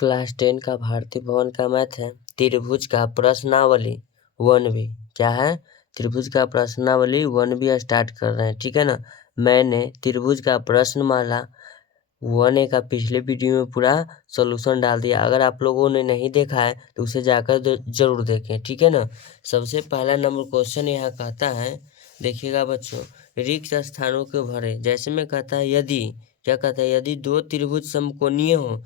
Class 10 का भारतीय भवन का मैथ है। त्रिभुज का प्रश्नावली 1B क्या है? त्रिभुज का प्रश्नावली 1B स्टार्ट कर रहे हैं, ठीक है ना। मैंने त्रिभुज का प्रश्नमाला 1A का पिछले वीडियो में पूरा सॉल्यूशन डाल दिया। अगर आप लोगों ने नहीं देखा है तो उसे जाकर जरूर देखें, ठीक है ना। सबसे पहला नंबर क्वेश्चन यहाँ कहता है, देखिएगा बच्चों, रिक्त स्थानों के भरे। जैसे में कहता है यदि, क्या कहता है, यदि दो त्रिभुज समकोणीय हो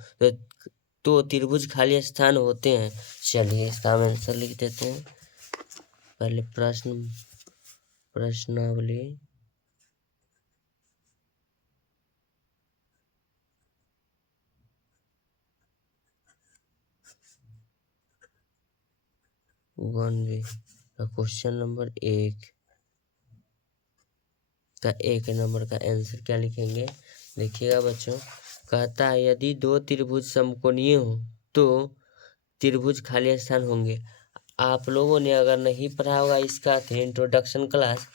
तो त्रिभुज खाली स्थान होते हैं। चलिए इसका आंसर लिख देते हैं। पहले प्रश्नावली वन बी का क्वेश्चन नंबर 1 का 1 नंबर का आंसर क्या लिखेंगे? देखिएगा बच्चों, कहता है यदि दो त्रिभुज समकोणीय हो तो त्रिभुज खाली स्थान होंगे। आप लोगों ने अगर नहीं पढ़ा होगा इसका तो इंट्रोडक्शन क्लास,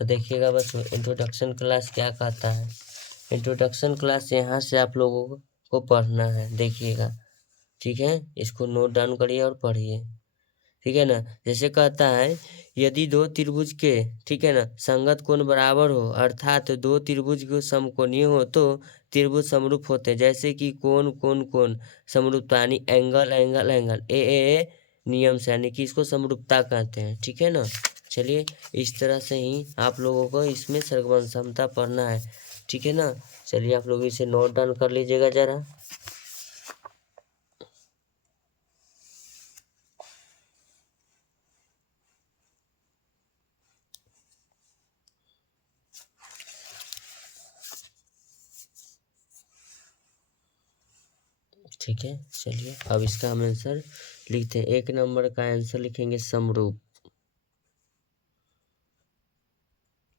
तो देखिएगा बच्चों इंट्रोडक्शन क्लास क्या कहता है। इंट्रोडक्शन क्लास यहाँ से आप लोगों को पढ़ना है, देखिएगा, ठीक है। इसको नोट डाउन करिए और पढ़िए, ठीक है ना। जैसे कहता है यदि दो त्रिभुज के, ठीक है ना, संगत कोण बराबर हो, अर्थात दो त्रिभुज को समकोणीय हो तो त्रिभुज समरूप होते हैं। जैसे कि कोण कोण कोण समरूपता, यानी एंगल एंगल एंगल ए नियम से, यानी कि इसको समरूपता कहते हैं, ठीक है ना। चलिए इस तरह से ही आप लोगों को इसमें सर्गमन समता पढ़ना है, ठीक है ना। चलिए आप लोग इसे नोट डाउन कर लीजिएगा जरा। ठीक है, चलिए अब इसका हम आंसर लिखते हैं। 1 नंबर का आंसर लिखेंगे समरूप।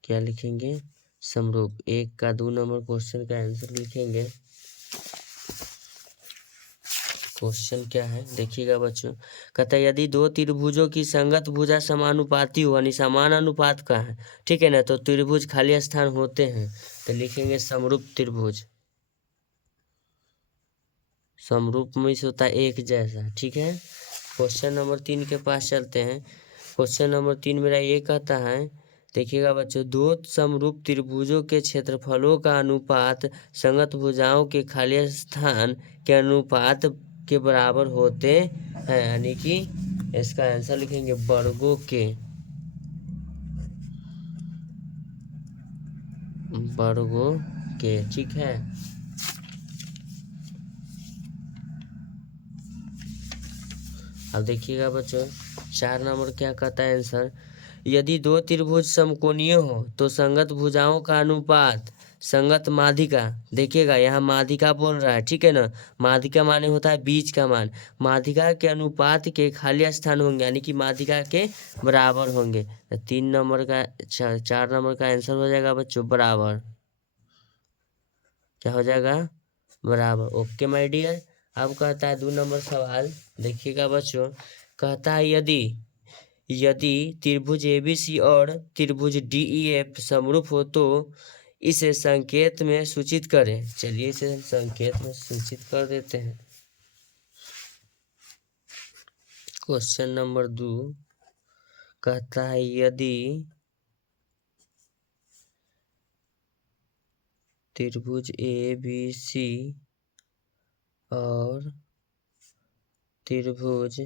क्या लिखेंगे? समरूप। 1 का 2 नंबर क्वेश्चन का आंसर लिखेंगे। क्वेश्चन क्या है देखिएगा बच्चों, कहता है यदि दो त्रिभुजों की संगत भुजा समानुपाती हो, यानी समान अनुपात का है, ठीक है ना, तो त्रिभुज खाली स्थान होते हैं। तो लिखेंगे समरूप त्रिभुज। समरूप में से होता है एक जैसा, ठीक है। क्वेश्चन नंबर 3 के पास चलते हैं। क्वेश्चन नंबर 3 मेरा ये कहता है, देखिएगा बच्चों, दो समरूप त्रिभुजों के क्षेत्रफलों का अनुपात संगत भुजाओं के खाली स्थान के अनुपात के बराबर होते हैं, यानी कि इसका आंसर लिखेंगे वर्गों के, वर्गों के, ठीक है। अब देखिएगा बच्चों 4 नंबर क्या कहता है आंसर, यदि दो त्रिभुज समकोणीय हो तो संगत भुजाओं का अनुपात संगत माध्यिका, देखिएगा यहाँ माध्यिका बोल रहा है, ठीक है ना। माध्यिका माने होता है बीच का मान, माध्यिका के अनुपात के खाली स्थान होंगे, यानी कि माध्यिका के बराबर होंगे। तो 3 नंबर का 4 नंबर का आंसर हो जाएगा बच्चों बराबर। क्या हो जाएगा? बराबर। Okay my dear. अब कहता है 2 नंबर सवाल, देखिएगा बच्चों, कहता है यदि यदि त्रिभुज ABC और त्रिभुज DEF समरूप हो तो इसे संकेत में सूचित करें। चलिए इसे हम संकेत में सूचित कर देते हैं। क्वेश्चन नंबर 2 कहता है यदि त्रिभुज ABC और त्रिभुज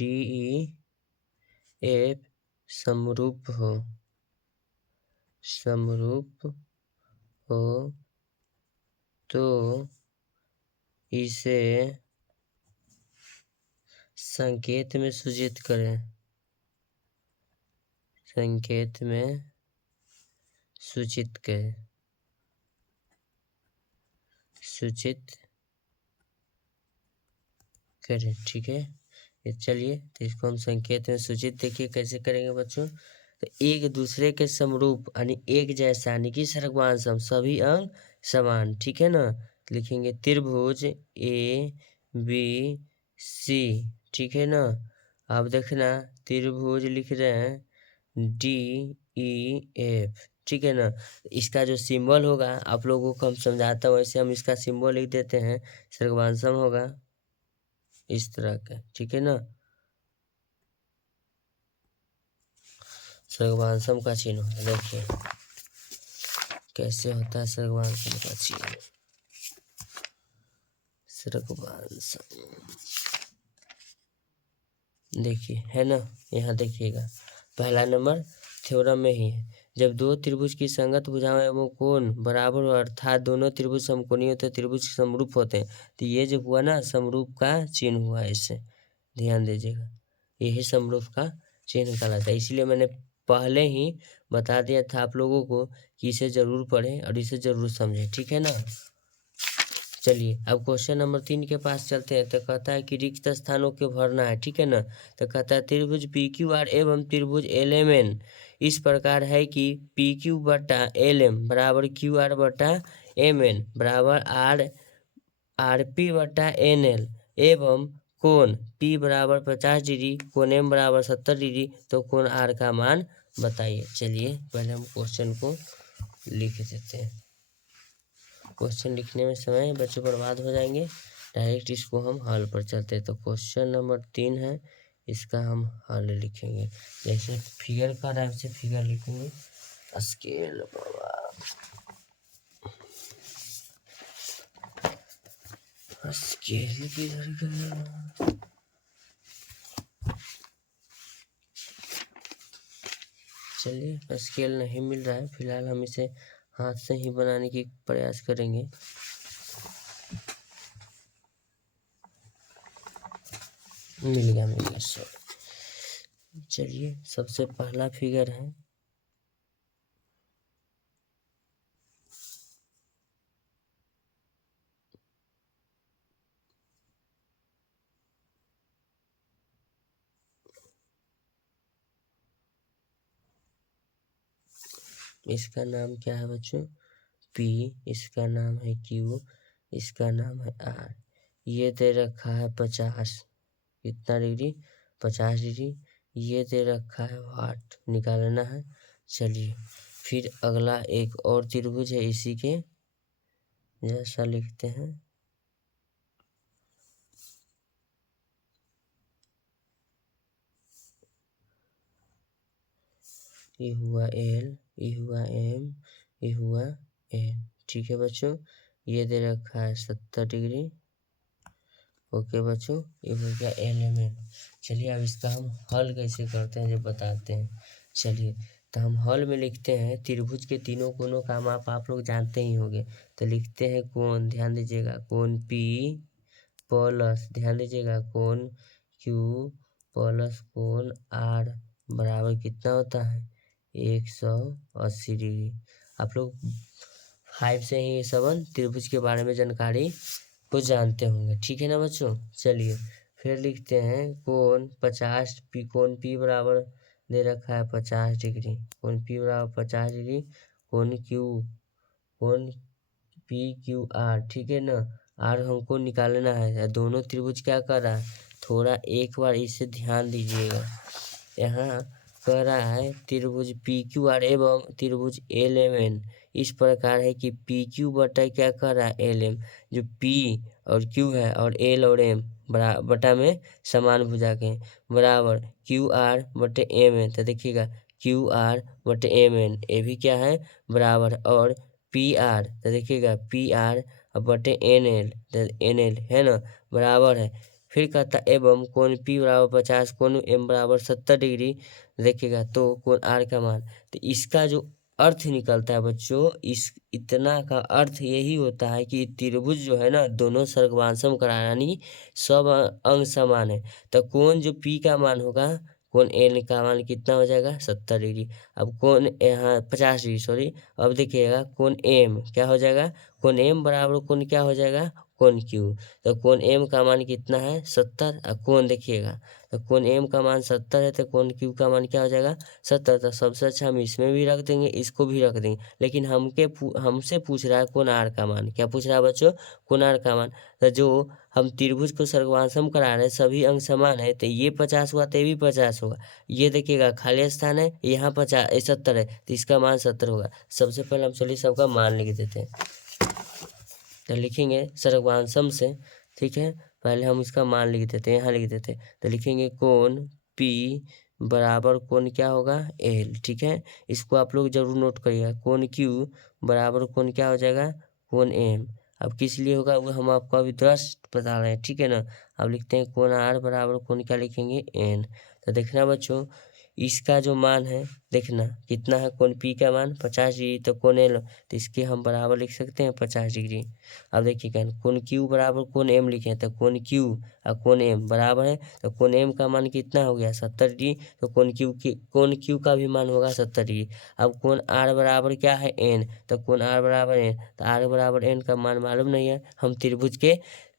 DEF समरूप हो तो इसे संकेत में सूचित करें। संकेत में सूचित करें, ठीक है। ये चलिए तो इसको हम संकेत में सूचित देखिए कैसे करेंगे बच्चों। तो एक दूसरे के समरूप यानी एक जैसा, यानी कि सर्गवान सम, सभी अंग समान, ठीक है ना। लिखेंगे त्रिभुज ABC, ठीक है ना। अब देखना त्रिभुज लिख रहे हैं DEF, ठीक है ना। इसका जो सिंबल होगा आप लोगों को हम समझाता हूँ, वैसे हम इसका सिंबल लिख देते हैं, सर्गवान सम होगा इस तरह का, ठीक है ना। सर्गवांशम का चिन्ह होता है, देखिए कैसे होता है सर्गवांशम का चिन्ह। सर्गवांशम देखिए है ना, यहाँ देखिएगा पहला नंबर थ्योरम में ही है। जब दो त्रिभुज की संगत भुजाएं एवं कोण बराबर हो अर्थात दोनों त्रिभुज समकोणीय होते हैं, त्रिभुज समरूप होते हैं, तो ये जो हुआ ना समरूप का चिन्ह हुआ, इससे ध्यान दीजिएगा, यही समरूप का चिन्ह कहलाता है। इसीलिए मैंने पहले ही बता दिया था आप लोगों को कि इसे जरूर पढ़ें और इसे जरूर समझें, ठीक है ना। चलिए अब क्वेश्चन नंबर 3 के पास चलते हैं। तो कहता है कि रिक्त स्थानों के भरना है, ठीक है ना। तो कहता है त्रिभुज पी क्यू आर एवं त्रिभुज एल एम एन इस प्रकार है कि पी क्यू बटा एल एम बराबर क्यू आर बटा एम एन बराबर आर पी बटा एन एल एवं कोण पी बराबर 50 डिग्री, कोण एम बराबर 70 डिग्री, तो कोण आर का मान बताइए। चलिए पहले हम क्वेश्चन को लिख देते हैं। क्वेश्चन लिखने में समय बच्चों बर्बाद हो जाएंगे, डायरेक्ट इसको हम हल पर चलते हैं। तो क्वेश्चन नंबर 3 है, इसका हम हल लिखेंगे। जैसे फिगर का रहा है वैसे फिगर लिखेंगे। स्केल बाबा, स्केल किधर गया? चलिए स्केल नहीं मिल रहा है, फिलहाल हम इसे हाथ से ही बनाने की प्रयास करेंगे। मिल गया सर। चलिए सबसे पहला फिगर है, इसका नाम क्या है बच्चों? पी, इसका नाम है क्यू, इसका नाम है आर। ये दे रखा है 50, कितना डिग्री? 50 डिग्री। ये दे रखा है वाट, निकालना है। चलिए फिर अगला एक और त्रिभुज है, इसी के जैसा लिखते हैं। ये हुआ एल, ये हुआ एम, ये हुआ एन, ठीक है बच्चों। ये दे रखा है 70 डिग्री। ओके बच्चों, ये हो गया एलिमेंट। चलिए अब इसका हम हल कैसे करते हैं जब बताते हैं। चलिए तो हम हल में लिखते हैं त्रिभुज के तीनों कोणों का माप आप लोग जानते ही होंगे। तो लिखते हैं कोण, ध्यान दीजिएगा, कोण पी प्लस, ध्यान दीजिएगा, कोण क्यू प्लस कोण आर बराबर कितना होता है? 180 डिग्री। आप लोग 5 से ही सबन त्रिभुज के बारे में जानकारी को जानते होंगे, ठीक है ना बच्चों। चलिए फिर लिखते हैं कोण 50 पी, कोण पी बराबर दे रखा है 50 डिग्री, कोण पी बराबर 50 डिग्री, कोण पी क्यू आर, ठीक है ना। आर हमको निकालना है। दोनों त्रिभुज क्या कर रहा है, थोड़ा एक बार इसे ध्यान दीजिएगा। यहाँ कह रहा है त्रिभुज पी क्यू आर एवं त्रिभुज एल एम एन इस प्रकार है कि पी क्यू बटा क्या कर रहा है एल एम, जो पी और क्यू है और एल और एम बटा में समान भुजा के बराबर क्यू आर बटे एम एन। तो देखिएगा क्यू आर बटे एम एन, ये भी क्या है बराबर, और पी आर, तो देखिएगा पी आर बटे एन एल, तो एन एल है ना बराबर है। फिर कहता एवं कोण पी बराबर 50, कोण एम बराबर 70 डिग्री, देखिएगा तो कोण आर का मान। तो इसका जो अर्थ निकलता है बच्चों, इस इतना का अर्थ यही होता है कि त्रिभुज जो है ना दोनों सर्गवांशम का यानी सब अंग समान है। तो कोण जो पी का मान होगा, कोण एल का मान कितना हो जाएगा? 70 डिग्री। अब कोण यहाँ 50 डिग्री, सॉरी। अब देखिएगा कोण एम क्या हो जाएगा, कोण एम बराबर कोण क्या हो जाएगा, कोण क्यू। तो कोण एम का मान कितना है? 70। और कोण देखिएगा, तो कोण एम का मान 70 है, तो कोण क्यू का मान क्या हो जाएगा? 70। तो सबसे अच्छा हम इसमें भी रख देंगे, इसको भी रख देंगे, लेकिन हमसे पूछ रहा है कोण आर का मान। क्या पूछ रहा है बच्चों? कोण आर का मान। तो जो हम त्रिभुज को सर्गवांशम करा रहे हैं, सभी अंग समान है, तो ये 50 हुआ तो ये भी 50 होगा। ये देखिएगा खाली स्थान है, यहाँ 70 है, तो इसका मान 70 होगा। सबसे पहले हम चलिए सबका मान लिख देते हैं। तो लिखेंगे सर्गवांशम से, ठीक है। पहले हम इसका मान लिख देते हैं, यहाँ लिख देते हैं। तो लिखेंगे कोण P बराबर कोण क्या होगा L, ठीक है। इसको आप लोग जरूर नोट करिएगा। कोण Q बराबर कोण क्या हो जाएगा, कोण M। अब किस लिए होगा वो हम आपको अभी जस्ट बता रहे हैं, ठीक है ना। अब लिखते हैं कोण R बराबर कोण क्या लिखेंगे N। तो देखना बच्चों, इसका जो मान है देखना कितना है, कोण P का मान 50 डिग्री, तो कोण L तो इसके हम बराबर लिख सकते हैं 50 डिग्री। अब देखिए क्या कोण Q बराबर कोण M लिखे हैं, तो कोण Q और कोण M बराबर है, तो कोण M का मान कितना हो गया 70 डिग्री, तो कोण Q का भी मान होगा 70 डिग्री। अब कोण R बराबर क्या है N, तो कोण R बराबर N, तो R बराबर N का मान मालूम नहीं है, हम त्रिभुज के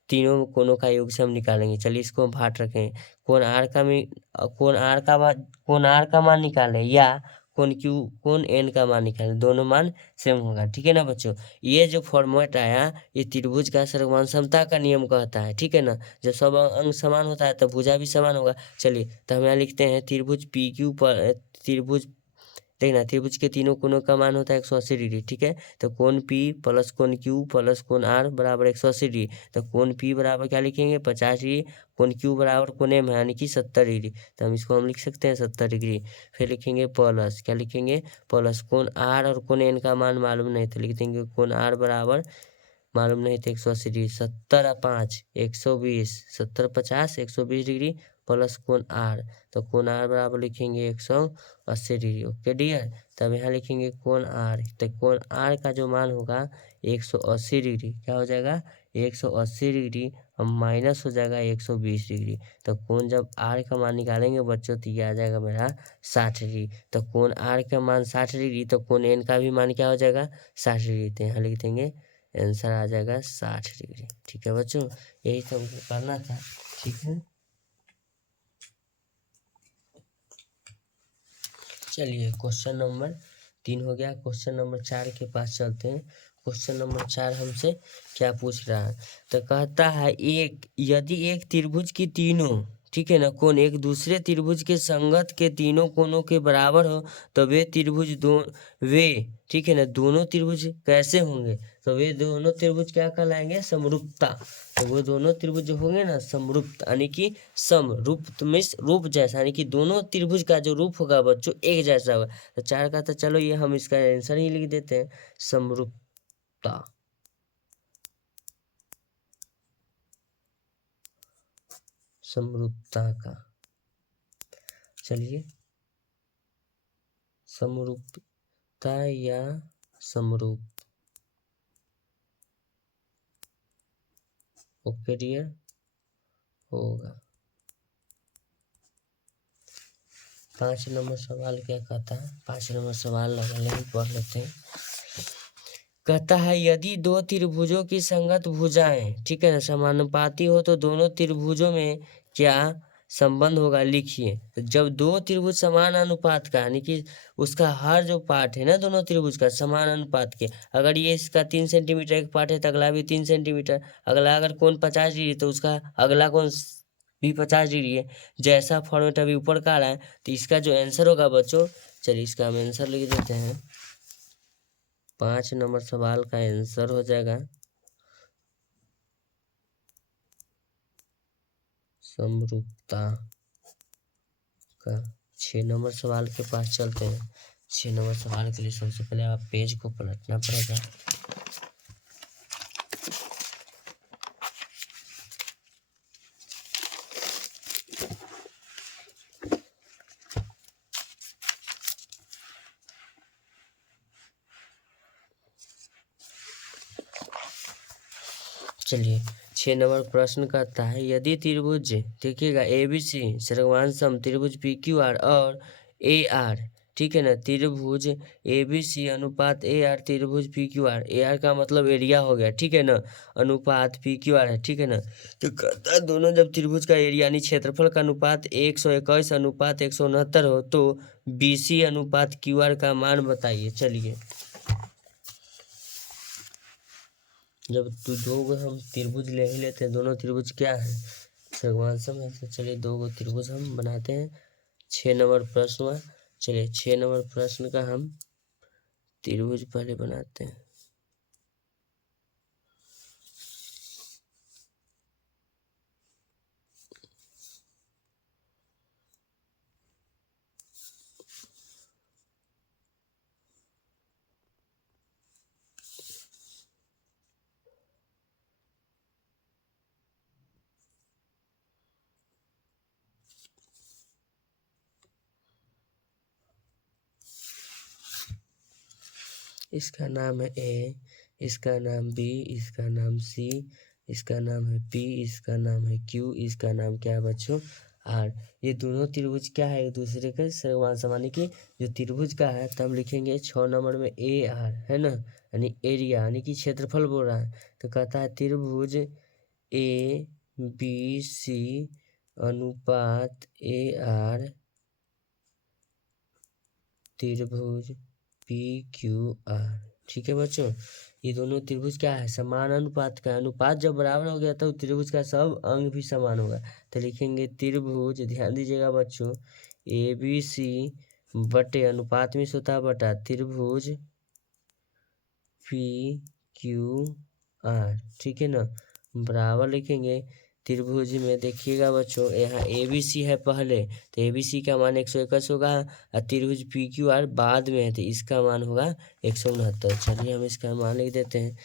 तीनों कोणों का योग से हम निकालेंगे। चलिए इसको हम भाट रखें। कोण R का मान निकालें या कोण N का मान निकालें, दोनों मान सेम होगा, ठीक है ना बच्चों। ये जो फॉर्मेट आया ये त्रिभुज का सर्वमान समता का नियम कहता है, ठीक है ना। जब सब अंग समान होता है तो भुजा भी समान होगा। चलिए तो हम यहाँ लिखते हैं त्रिभुज PQ पर त्रिभुज, देखना त्रिभुज के तीनों कोणों का मान होता है 180 डिग्री, ठीक है। तो कोण P प्लस कोण Q प्लस कोण R बराबर 180 डिग्री। तो कोण P बराबर क्या लिखेंगे 50 डिग्री, कोण Q बराबर कोण M यानी कि 70 डिग्री, तो हम इसको हम लिख सकते हैं 70 डिग्री। फिर लिखेंगे प्लस, क्या लिखेंगे प्लस कोण R और कोण N का मान मालूम नहीं, तो लिख देंगे कोण R बराबर मालूम नहीं थे 180 डिग्री, 70 5 120, 70 50 120 डिग्री प्लस कोण R, तो कोण R बराबर लिखेंगे 180 डिग्री। ओके डियर, तब यहाँ लिखेंगे कोण R, तो कोण R का जो मान होगा 180 डिग्री, क्या हो जाएगा 180 डिग्री हम माइनस हो जाएगा 120 डिग्री। तो कोण जब R का मान निकालेंगे बच्चों तो ये आ जाएगा मेरा 60 डिग्री। तो कोण R का मान 60 डिग्री, तो कोण N का भी मान क्या हो जाएगा 60 डिग्री। तो यहाँ लिख देंगे आंसर आ जाएगा 60 डिग्री, ठीक है बच्चों। यही सब हमको करना था, ठीक है। चलिए क्वेश्चन नंबर 3 हो गया, क्वेश्चन नंबर 4 के पास चलते हैं। क्वेश्चन नंबर 4 हमसे क्या पूछ रहा है, तो कहता है यदि एक त्रिभुज की तीनों, ठीक है ना, कोण एक दूसरे त्रिभुज के संगत के तीनों कोणों के बराबर हो तो वे ठीक है ना दोनों त्रिभुज कैसे होंगे, तो वे दोनों त्रिभुज क्या कहलाएंगे समरूपता। तो वो दोनों त्रिभुज जो होंगे ना समरूप यानी कि समरूप मीन्स रूप जैसा, यानी कि दोनों त्रिभुज का जो रूप होगा बच्चों एक जैसा होगा। तो 4 का तो चलो ये हम इसका आंसर ही लिख देते हैं समरूपता, समरूपता का। चलिए समरूपता या समरूप, ओके डियर होगा। 5 नंबर सवाल क्या कहता है, 5 नंबर सवाल लगा पढ़ लेते हैं। कहता है यदि दो त्रिभुजों की संगत भुजाएं, ठीक है ना, समानुपाती हो तो दोनों त्रिभुजों में क्या संबंध होगा लिखिए। तो जब दो त्रिभुज समान अनुपात का, यानी कि उसका हर जो पार्ट है ना दोनों त्रिभुज का समान अनुपात के, अगर ये इसका 3 सेंटीमीटर एक पार्ट है तो अगला भी 3 सेंटीमीटर, अगला अगर कोण 50 डिग्री तो उसका अगला कोण भी 50 डिग्री है, जैसा फॉर्मेट अभी ऊपर का आ रहा है। तो इसका जो आंसर होगा बच्चों, चलिए इसका हम आंसर लिख देते हैं। 5 नंबर सवाल का आंसर हो जाएगा समरूपता का। 6 नंबर सवाल के पास चलते हैं। 6 नंबर सवाल के लिए सबसे पहले आप पेज को पलटना पड़ेगा। चलिए 6 नंबर प्रश्न कहता है यदि त्रिभुज देखिएगा ABC सर्वमान सम त्रिभुज PQR और AR, ठीक है ना, त्रिभुज ABC अनुपात AR त्रिभुज PQR, AR का मतलब एरिया हो गया, ठीक है ना, अनुपात PQR है, ठीक है ना। तो कहता है दोनों जब त्रिभुज का एरिया यानी क्षेत्रफल का अनुपात 121 अनुपात 169 हो तो BC अनुपात QR का मान बताइए। चलिए जब दो हम त्रिभुज ले ही लेते हैं, दोनों त्रिभुज क्या है सर्वमान सम है, तो चलिए 2 त्रिभुज हम बनाते हैं। 6 नंबर प्रश्न हुआ, चलिए 6 नंबर प्रश्न का हम त्रिभुज पहले बनाते हैं। इसका नाम है ए, इसका नाम बी, इसका नाम सी, इसका नाम है पी, इसका नाम है क्यू, इसका नाम क्या है बच्चों आर। ये दोनों त्रिभुज क्या है एक दूसरे के समान समान की जो त्रिभुज का है तो हम लिखेंगे 6 नंबर में ए आर है ना, यानी एरिया यानी कि क्षेत्रफल बोल रहा है। तो कहता है त्रिभुज ए बी सी अनुपात ए आर त्रिभुज पी क्यू आर। ठीक है बच्चों, ये दोनों त्रिभुज क्या है समान अनुपात का। अनुपात जब बराबर हो गया तो त्रिभुज का सब अंग भी समान होगा। तो लिखेंगे त्रिभुज, ध्यान दीजिएगा बच्चों, ए बी सी बटे अनुपात में होता है बटा त्रिभुज पी क्यू आर। ठीक है ना, बराबर लिखेंगे त्रिभुज में। देखिएगा बच्चों यहाँ ए बी सी है पहले, तो ए बी सी का मान 121 होगा और त्रिभुज पी क्यू आर बाद में है तो इसका मान होगा 169। चलिए हम इसका मान लिख देते हैं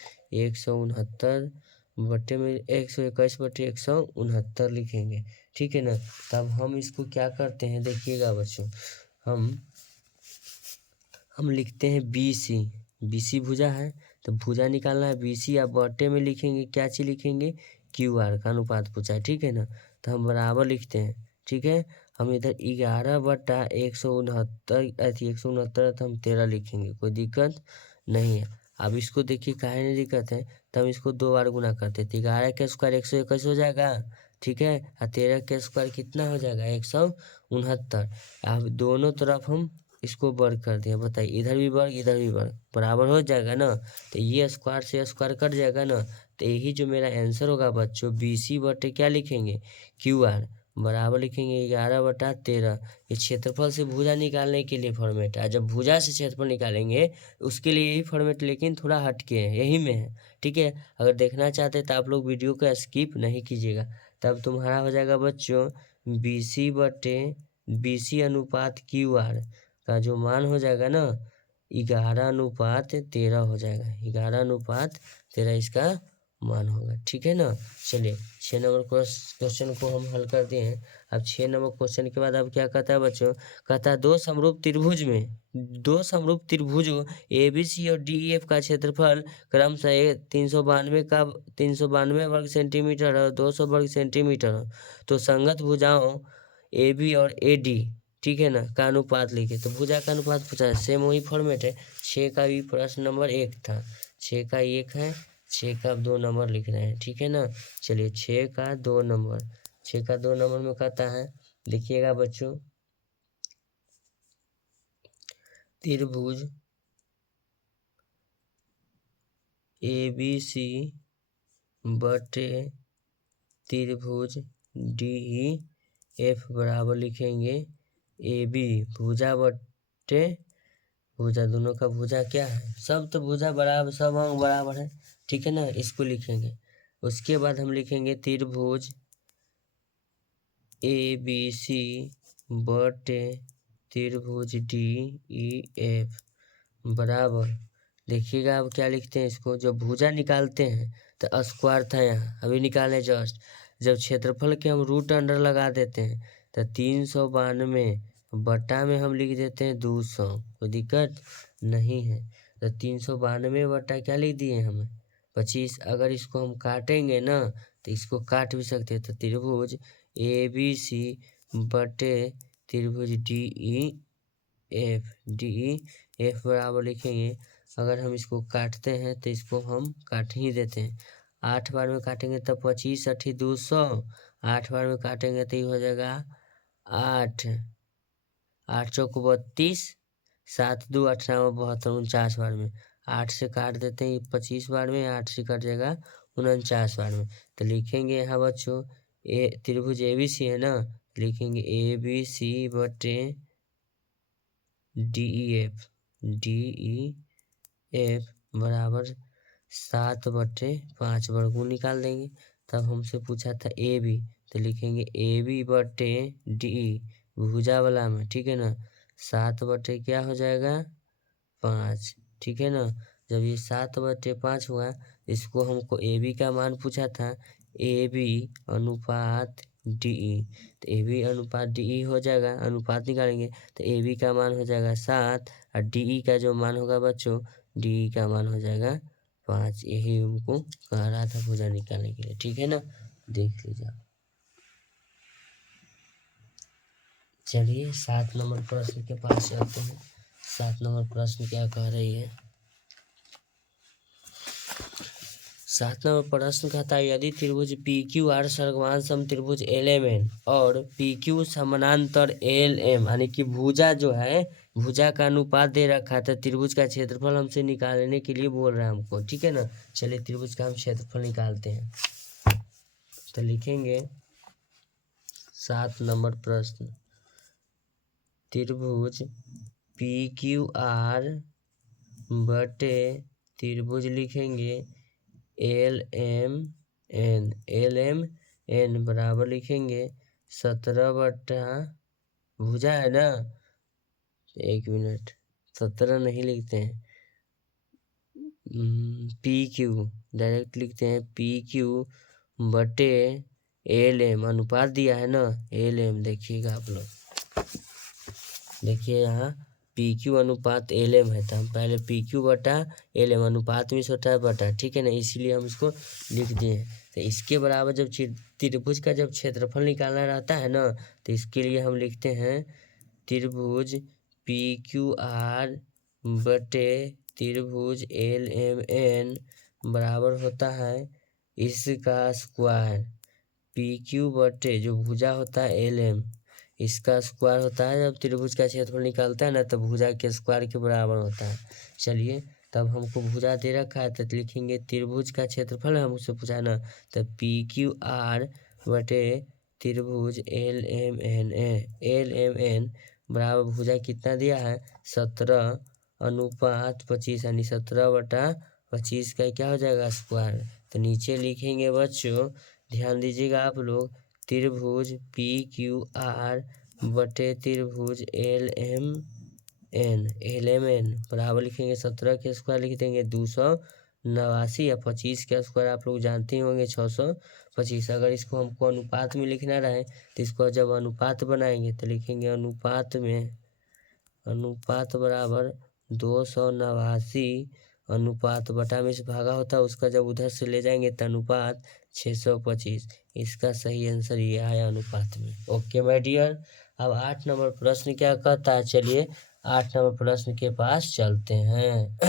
169 बटे में 121 बटे 169 लिखेंगे। ठीक है ना, तब हम इसको क्या करते हैं देखिएगा बच्चों, हम लिखते हैं बी सी भुजा है तो भुजा निकालना है बी सी। आप बटे में लिखेंगे क्या चीज लिखेंगे क्यू आर का अनुपात पूछा है। ठीक है ना, तो हम बराबर लिखते हैं। ठीक है, हम इधर 11 बटा 169 169 तो हम 13 लिखेंगे, कोई दिक्कत नहीं है। अब इसको देखिए काहे नहीं दिक्कत है, तो हम इसको 2 बार गुना करते तो 11 के स्क्वायर 121 हो जाएगा। ठीक है, और 13 के स्क्वायर कितना हो जाएगा 169। अब दोनों तरफ हम इसको वर्ग कर दिया, बताइए इधर भी वर्ग इधर भी वर्ग बराबर हो जाएगा ना, तो ये स्क्वायर से स्क्वायर कट जाएगा ना। तो यही जो मेरा आंसर होगा बच्चों बी सी बटे क्या लिखेंगे क्यू आर बराबर लिखेंगे 11 बटा 13। ये क्षेत्रफल से भुजा निकालने के लिए फॉर्मेट है, जब भुजा से क्षेत्रफल निकालेंगे उसके लिए यही फॉर्मेट, लेकिन थोड़ा हटके है यही में है। ठीक है, अगर देखना चाहते हैं तो आप लोग वीडियो को स्किप नहीं कीजिएगा, तब तुम्हारा हो जाएगा बच्चों बी सी बटे बी सी अनुपात क्यू आर का जो मान हो जाएगा ना 11:13 हो जाएगा, 11:13 इसका मान होगा। ठीक है ना, चलिए 6 नंबर क्वेश्चन को हम हल कर दिए हैं। अब 6 नंबर क्वेश्चन के बाद अब क्या कहता है बच्चों, कहता है दो समरूप त्रिभुज ए बी सी और डी ई एफ का क्षेत्रफल क्रमशः 392 वर्ग सेंटीमीटर और 200 वर्ग सेंटीमीटर हो, तो संगत भुजाओं ए बी और ए डी ठीक है ना का अनुपात लिखे। तो भुजा का अनुपात पूछा है, सेम वही फॉर्मेट है। 6 का भी प्रश्न नंबर 1 था, 6 का 1 है, 6 का 2 नंबर लिख रहे हैं। ठीक है ना, चलिए 6 का 2 नंबर, 6 का 2 नंबर में कहता है देखिएगा बच्चों त्रिभुज ए बी सी बटे त्रिभुज डी ई एफ बराबर लिखेंगे ए बी भुजा बटे भुजा, दोनों का भुजा क्या है सब तो भुजा बराबर सब अंग बराबर है। ठीक है ना, इसको लिखेंगे। उसके बाद हम लिखेंगे त्रिभुज ए बी सी बटे त्रिभुज डी ई एफ बराबर, देखिएगा अब क्या लिखते हैं इसको, जब भुजा निकालते हैं तो स्क्वायर था यहाँ अभी निकाले जस्ट, जब क्षेत्रफल के हम रूट अंडर लगा देते हैं तो 392 बटा में हम लिख देते हैं 200, कोई दिक्कत नहीं है। तो 392 बटा क्या लिख दिए हमें 25। अगर इसको हम काटेंगे ना तो इसको काट भी सकते हैं, तो त्रिभुज ए बी सी बटे त्रिभुज डी ई एफ बराबर लिखेंगे। अगर हम इसको काटते हैं तो इसको हम काट ही देते हैं, 8 बार में काटेंगे तब 25 8 200, 8 बार में काटेंगे तो ये हो जाएगा 8 8 चौक 32, 7 2 18 72 49 बार में, 8 से काट देते हैं 25 बार में, 8 से कट जाएगा 49 बार में। तो लिखेंगे यहाँ बच्चों ए त्रिभुज ए बी सी है ना, लिखेंगे ए बी सी बटे डी ई एफ बराबर 7/5 वर्गमूल निकाल देंगे। तब हमसे पूछा था ए बी, तो लिखेंगे ए बी बटे डी भुजा वाला में, ठीक है ना, 7 बटे क्या हो जाएगा 5। ठीक है ना, जब ये 7/5 हुआ, इसको हमको ए बी का मान पूछा था, ए बी अनुपात डी ई, तो ए बी अनुपात डी ई हो जाएगा, अनुपात निकालेंगे तो ए बी का मान हो जाएगा 7 और डी ई का जो मान होगा बच्चों डी का मान हो जाएगा 5। यही हमको कह रहा था भुजा निकालने के लिए, ठीक है ना, देख लीजिए। चलिए 7 नंबर प्रश्न के पास चलते हैं। 7 नंबर प्रश्न क्या कह रही है। 7 नंबर प्रश्न कहता है यदि त्रिभुज पी क्यू आर सर्वमान सम त्रिभुज एल एम एन और पी क्यू समानांतर एल एम, यानी कि भुजा जो है, भुजा का अनुपात दे रखा था, त्रिभुज का क्षेत्रफल हमसे निकालने के लिए बोल रहा है हमको, ठीक है ना। चलिए त्रिभुज का हम क्षेत्रफल निकालते हैं। तो लिखेंगे 7 नंबर प्रश्न, त्रिभुज पी क्यू आर बटे त्रिभुज लिखेंगे L M N, L M N बराबर लिखेंगे 17 बटा, भुजा है ना, 1 मिनट, 17 नहीं लिखते हैं, पी क्यू डायरेक्ट लिखते हैं, पी क्यू बटे एल एम, अनुपात दिया है ना, एल एम। देखिएगा आप लोग, देखिए यहाँ पी क्यू अनुपात एल एम है, तो हम पहले पी क्यू बटा एल एम, अनुपात में छोटा है बटा, ठीक है ना, इसीलिए हम इसको लिख दिए। तो इसके बराबर जब त्रिभुज का जब क्षेत्रफल निकालना रहता है ना, तो इसके लिए हम लिखते हैं त्रिभुज पी क्यू आर बटे त्रिभुज एल एम एन बराबर होता है इसका स्क्वायर, पी क्यू बटे जो भुजा होता है एल एम, इसका स्क्वायर होता है। जब त्रिभुज का क्षेत्रफल निकालता है ना, तो भुजा के स्क्वायर के बराबर होता है। चलिए तब हमको भुजा दे रखा है, तो लिखेंगे त्रिभुज का क्षेत्रफल है, हमसे पूछा ना, तो पी क्यू आर बटे त्रिभुज L M N, L M N बराबर भुजा कितना दिया है 17 अनुपात 25, यानी 17 बटा 25 का क्या हो जाएगा स्क्वायर। तो नीचे लिखेंगे बच्चों, ध्यान दीजिएगा आप लोग, त्रिभुज पी क्यू आर बटे त्रिभुज एल एम एन बराबर लिखेंगे 17 के स्क्वायर लिख देंगे 289, या 25 का स्क्वायर आप लोग जानते ही होंगे 625। अगर इसको हमको अनुपात में लिखना रहे, तो इसको जब अनुपात बनाएंगे तो लिखेंगे अनुपात में, अनुपात बराबर 289 अनुपात बटा में से भागा होता है, उसका जब उधर से ले जाएंगे तो अनुपात 625। इसका सही आंसर ये आया अनुपात में। Okay my dear. अब 8 नंबर प्रश्न क्या कहता है, चलिए 8 नंबर प्रश्न के पास चलते हैं।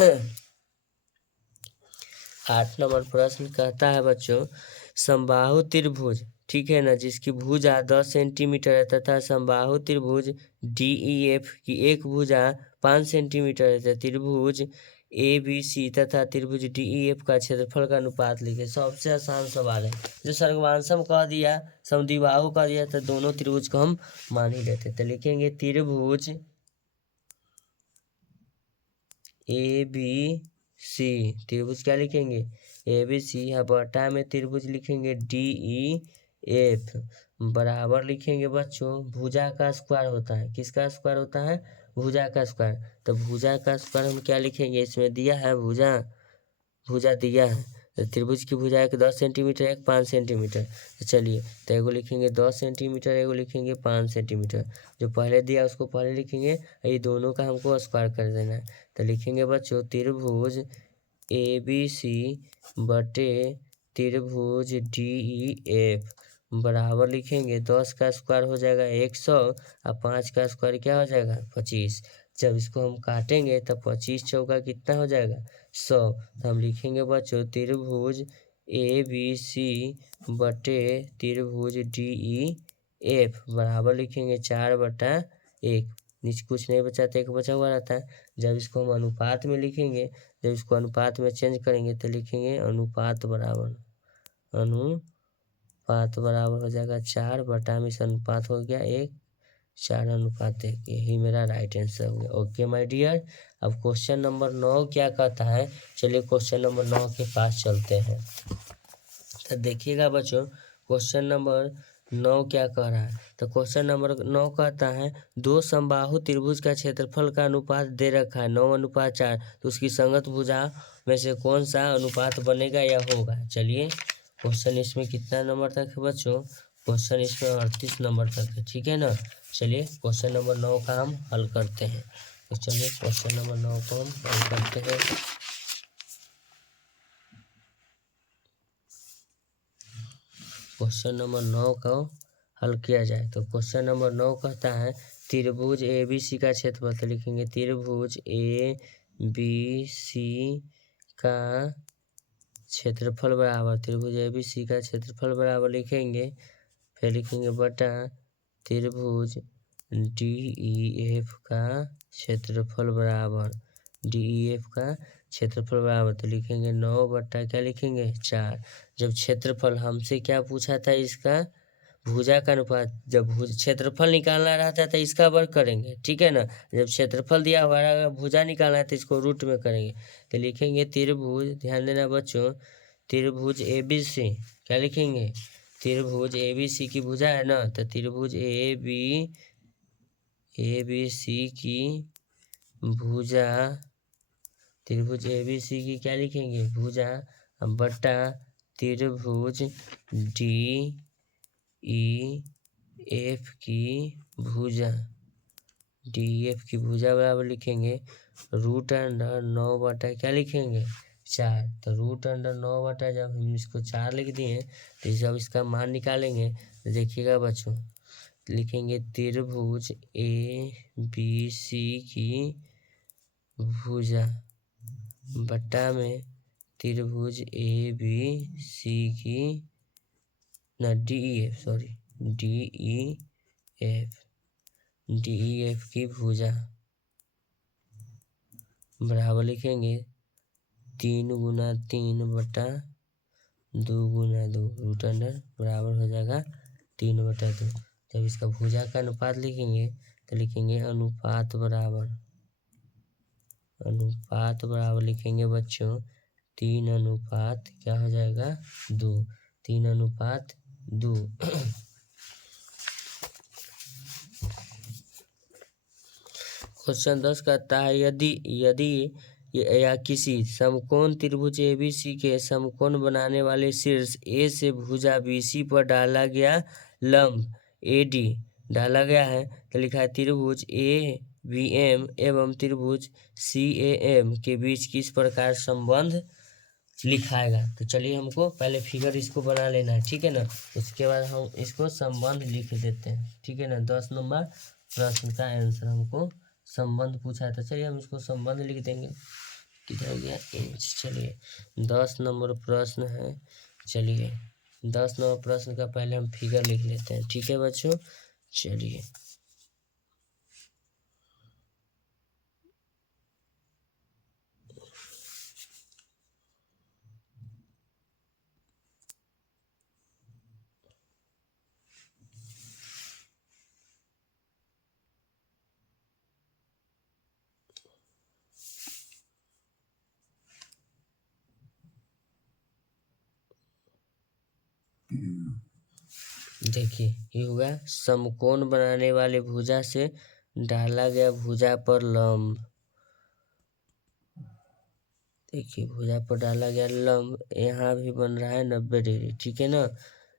8 नंबर प्रश्न कहता है बच्चों, समबाहु त्रिभुज, ठीक है ना, जिसकी भुजा 10 सेंटीमीटर है तथा समबाहु त्रिभुज DEF की एक भुजा 5 सेंटीमीटर है, तो त्रिभुज ABC तथा त्रिभुज DEF का क्षेत्रफल का अनुपात लिखे। सबसे आसान सवाल है, जो सर्वमांसम कह दिया, समद्विबाहु कह दिया, तो दोनों त्रिभुज को हम मान ही लेते। तो लिखेंगे त्रिभुज ABC, त्रिभुज क्या लिखेंगे ABC, बटा में त्रिभुज लिखेंगे DEF बराबर लिखेंगे बच्चों, भुजा का स्क्वायर होता है, किसका स्क्वायर होता है, भुजा का स्क्वायर। तो भुजा का स्क्वायर हम क्या लिखेंगे, इसमें दिया है भुजा, भुजा दिया है, तो त्रिभुज की भुजा एक 10 सेंटीमीटर, एक 5 सेंटीमीटर। तो चलिए, तो एगो लिखेंगे 10 सेंटीमीटर, एगो लिखेंगे 5 सेंटीमीटर, जो पहले दिया उसको पहले लिखेंगे, ये दोनों का हमको स्क्वायर कर देना है। तो लिखेंगे बच्चों त्रिभुज ABC बटे त्रिभुज DEF बराबर लिखेंगे 10 का स्क्वायर हो जाएगा 100, और 5 का स्क्वायर क्या हो जाएगा 25। जब इसको हम काटेंगे तो 25 चौका कितना हो जाएगा 100। तो हम लिखेंगे बच्चों त्रिभुज ABC बटे त्रिभुज DEF बराबर लिखेंगे 4/1, नीचे कुछ नहीं बचा तो 1 बचा हुआ रहता है। जब इसको हम अनुपात में लिखेंगे, जब इसको अनुपात में चेंज करेंगे तो लिखेंगे अनुपात बराबर, अनुपात बराबर हो जाएगा 4 बटा में से अनुपात हो गया 1, 4:1। यही मेरा राइट आंसर हो गया। Okay my dear. अब क्वेश्चन नंबर 9 क्या कहता है, चलिए क्वेश्चन नंबर 9 के पास चलते हैं। तो देखिएगा बच्चों, क्वेश्चन नंबर 9 क्या कह रहा है। तो क्वेश्चन नंबर 9 कहता है, दो समबाहु त्रिभुज का क्षेत्रफल का अनुपात दे रखा है 9:4, तो उसकी संगत भुजा में से कौन सा अनुपात बनेगा या होगा। चलिए क्वेश्चन इसमें कितना नंबर तक है बच्चों, क्वेश्चन इसमें 38 नंबर तक है, ठीक है ना। चलिए क्वेश्चन नंबर 9 का हम हल करते हैं। तो चलिए क्वेश्चन नंबर 9 को हम हल करते हैं। क्वेश्चन नंबर 9 को हल किया जाए तो क्वेश्चन नंबर 9 कहता है त्रिभुज ए बी सी का क्षेत्रफल। तो लिखेंगे त्रिभुज ए बी सी का क्षेत्रफल बराबर, त्रिभुज ए बी सी का क्षेत्रफल बराबर लिखेंगे, फिर लिखेंगे बटा त्रिभुज डी ई एफ का क्षेत्रफल बराबर, डी ई एफ का क्षेत्रफल बराबर। तो लिखेंगे 9 बटा क्या लिखेंगे 4। जब क्षेत्रफल हमसे क्या पूछा था, इसका भुजा का अनुपात, जब क्षेत्रफल निकालना रहता है तो इसका वर्ग करेंगे, ठीक है ना। जब क्षेत्रफल दिया हुआ है, भुजा निकालना है तो इसको रूट में करेंगे। तो लिखेंगे त्रिभुज, ध्यान देना बच्चों, त्रिभुज ए बी सी, क्या लिखेंगे त्रिभुज ए बी सी की भुजा है ना, तो त्रिभुज ए बी सी की भुजा, त्रिभुज ए बी सी की क्या लिखेंगे भुजा बटा त्रिभुज डी ई एफ की भुजा, डी एफ की भुजा बराबर लिखेंगे रूट अंडर 9 बटा क्या लिखेंगे 4। तो रूट अंडर 9 बटा, जब हम इसको 4 लिख दिए तो जब इसका मान निकालेंगे तो देखिएगा बच्चों, लिखेंगे त्रिभुज ए बी सी की भुजा बटा में त्रिभुज ए बी सी की ना D E F, sorry D E F की भुजा बराबर लिखेंगे 3 गुना 3 बटा 2 गुना 2, रूट अंडर बराबर हो जाएगा 3 बटा 2। जब इसका भुजा का अनुपात लिखेंगे तो लिखेंगे अनुपात बराबर लिखेंगे बच्चों 3 अनुपात क्या हो जाएगा 2, 3 अनुपात 2। क्वेश्चन 10 कहता है यदि या किसी समकोण त्रिभुज ए बी सी के समकोण बनाने वाले शीर्ष ए से भुजा बी सी पर डाला गया लंब ए डी डाला गया है, तो लिखा है त्रिभुज ए बी एम एवं त्रिभुज सी ए एम के बीच किस प्रकार संबंध लिखाएगा। तो चलिए हमको पहले फिगर इसको बना लेना है, ठीक है ना, उसके बाद हम इसको संबंध लिख देते हैं, ठीक है ना। 10 नंबर प्रश्न का आंसर हमको संबंध पूछा है, तो चलिए हम इसको संबंध लिख देंगे। किधर गया इंच, चलिए 10 नंबर प्रश्न है, चलिए 10 नंबर प्रश्न का पहले हम फिगर लिख लेते हैं, ठीक है बच्चों। चलिए देखिए ये हुआ समकोण बनाने वाले भुजा से डाला गया भुजा पर लंब, देखिए भुजा पर डाला गया लंब, यहाँ भी बन रहा है 90 डिग्री, ठीक है ना।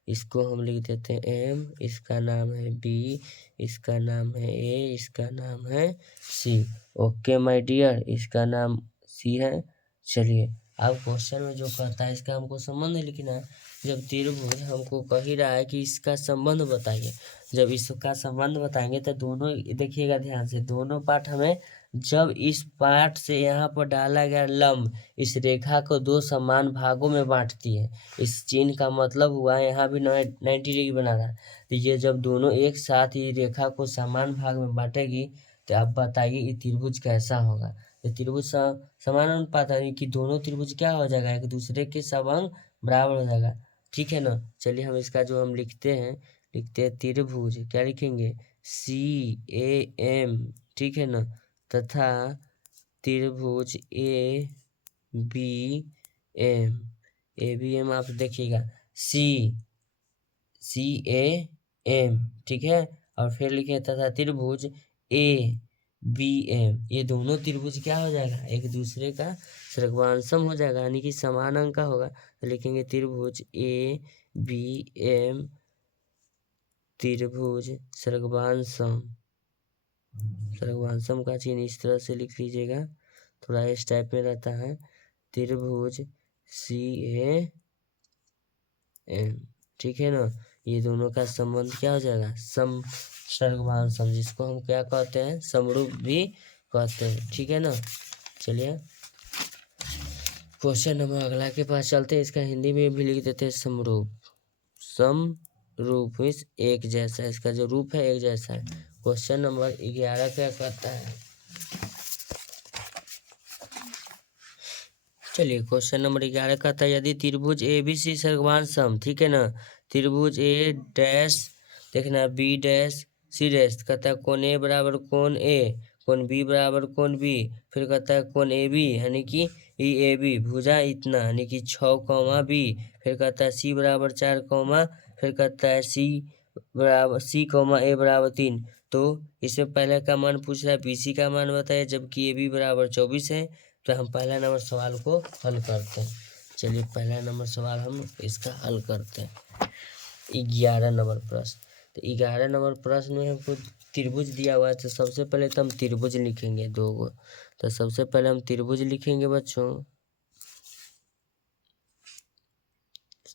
इसको हम लिख देते हैं एम, इसका नाम है बी, इसका नाम है ए, इसका नाम है सी। ओके माय डियर, इसका नाम सी है। चलिए अब क्वेश्चन में जो कहता है इसका हमको संबंध लिखना है। जब त्रिभुज हमको कह ही रहा है कि इसका संबंध बताइए, जब इसका संबंध बताएंगे तो दोनों देखिएगा ध्यान से, दोनों पार्ट हमें, जब इस पार्ट से यहाँ पर डाला गया लंब इस रेखा को 2 समान भागों में बांटती है, इस चिन्ह का मतलब हुआ यहाँ भी 90 डिग्री बना रहा है। तो ये जब दोनों एक साथ ही रेखा को समान भाग में बांटेगी तो आप बताइए ये त्रिभुज कैसा होगा। तो त्रिभुज समान अनुपात है कि दोनों त्रिभुज क्या हो जाएगा, एक दूसरे के समअंग बराबर हो जाएगा, ठीक है ना। चलिए हम इसका जो हम लिखते हैं त्रिभुज, क्या लिखेंगे सी ए एम, ठीक है ना, तथा त्रिभुज ए बी एम आप देखिएगा सी ए एम, ठीक है, और फिर लिखे तथा त्रिभुज ए बी एम, ये दोनों त्रिभुज क्या हो जाएगा एक दूसरे का सर्गवांशम हो जाएगा, यानी कि समान अंक का होगा। तो लिखेंगे त्रिभुज ए बी एम त्रिभुज सर्गवांशम सर्वभाषम का चिन्ह इस तरह से लिख लीजिएगा, थोड़ा इस टाइप में रहता है। त्रिभुज CAM, ठीक है ना। ये दोनों का संबंध क्या हो जाएगा, सर्वभाषम, जिसको हम क्या कहते हैं, समरूप भी कहते हैं, ठीक है ना। चलिए क्वेश्चन नंबर अगला के पास चलते हैं। इसका हिंदी में भी लिख देते हैं समरूप। समरूप मीन्स एक जैसा, इसका जो रूप है एक जैसा है। क्वेश्चन नंबर 11 क्या कहता है, चलिए क्वेश्चन नंबर 11 कहता है यदि त्रिभुज ABC सर्वभाषम सम, ठीक है ना, त्रिभुज A डैश, देखना B डैश C डैश, कहता है कोण A बराबर कोण A, कोण B बराबर कोण B, फिर कहता है कोण AB यानी कि EAB, भुजा इतना यानी कि 6, B, फिर कहता है C बराबर 4, फिर कहता है C बराबर A बराबर 3। तो इसमें पहले का मान पूछ रहा है BC का मान बताया, जबकि AB बराबर 24 है। तो हम पहला नंबर सवाल को हल करते हैं। चलिए पहला नंबर सवाल हम इसका हल करते हैं। 11 नंबर प्रश्न, तो 11 नंबर प्रश्न में हमको त्रिभुज दिया हुआ है। तो सबसे पहले तो हम त्रिभुज लिखेंगे 2 गो। तो सबसे पहले हम त्रिभुज लिखेंगे बच्चों।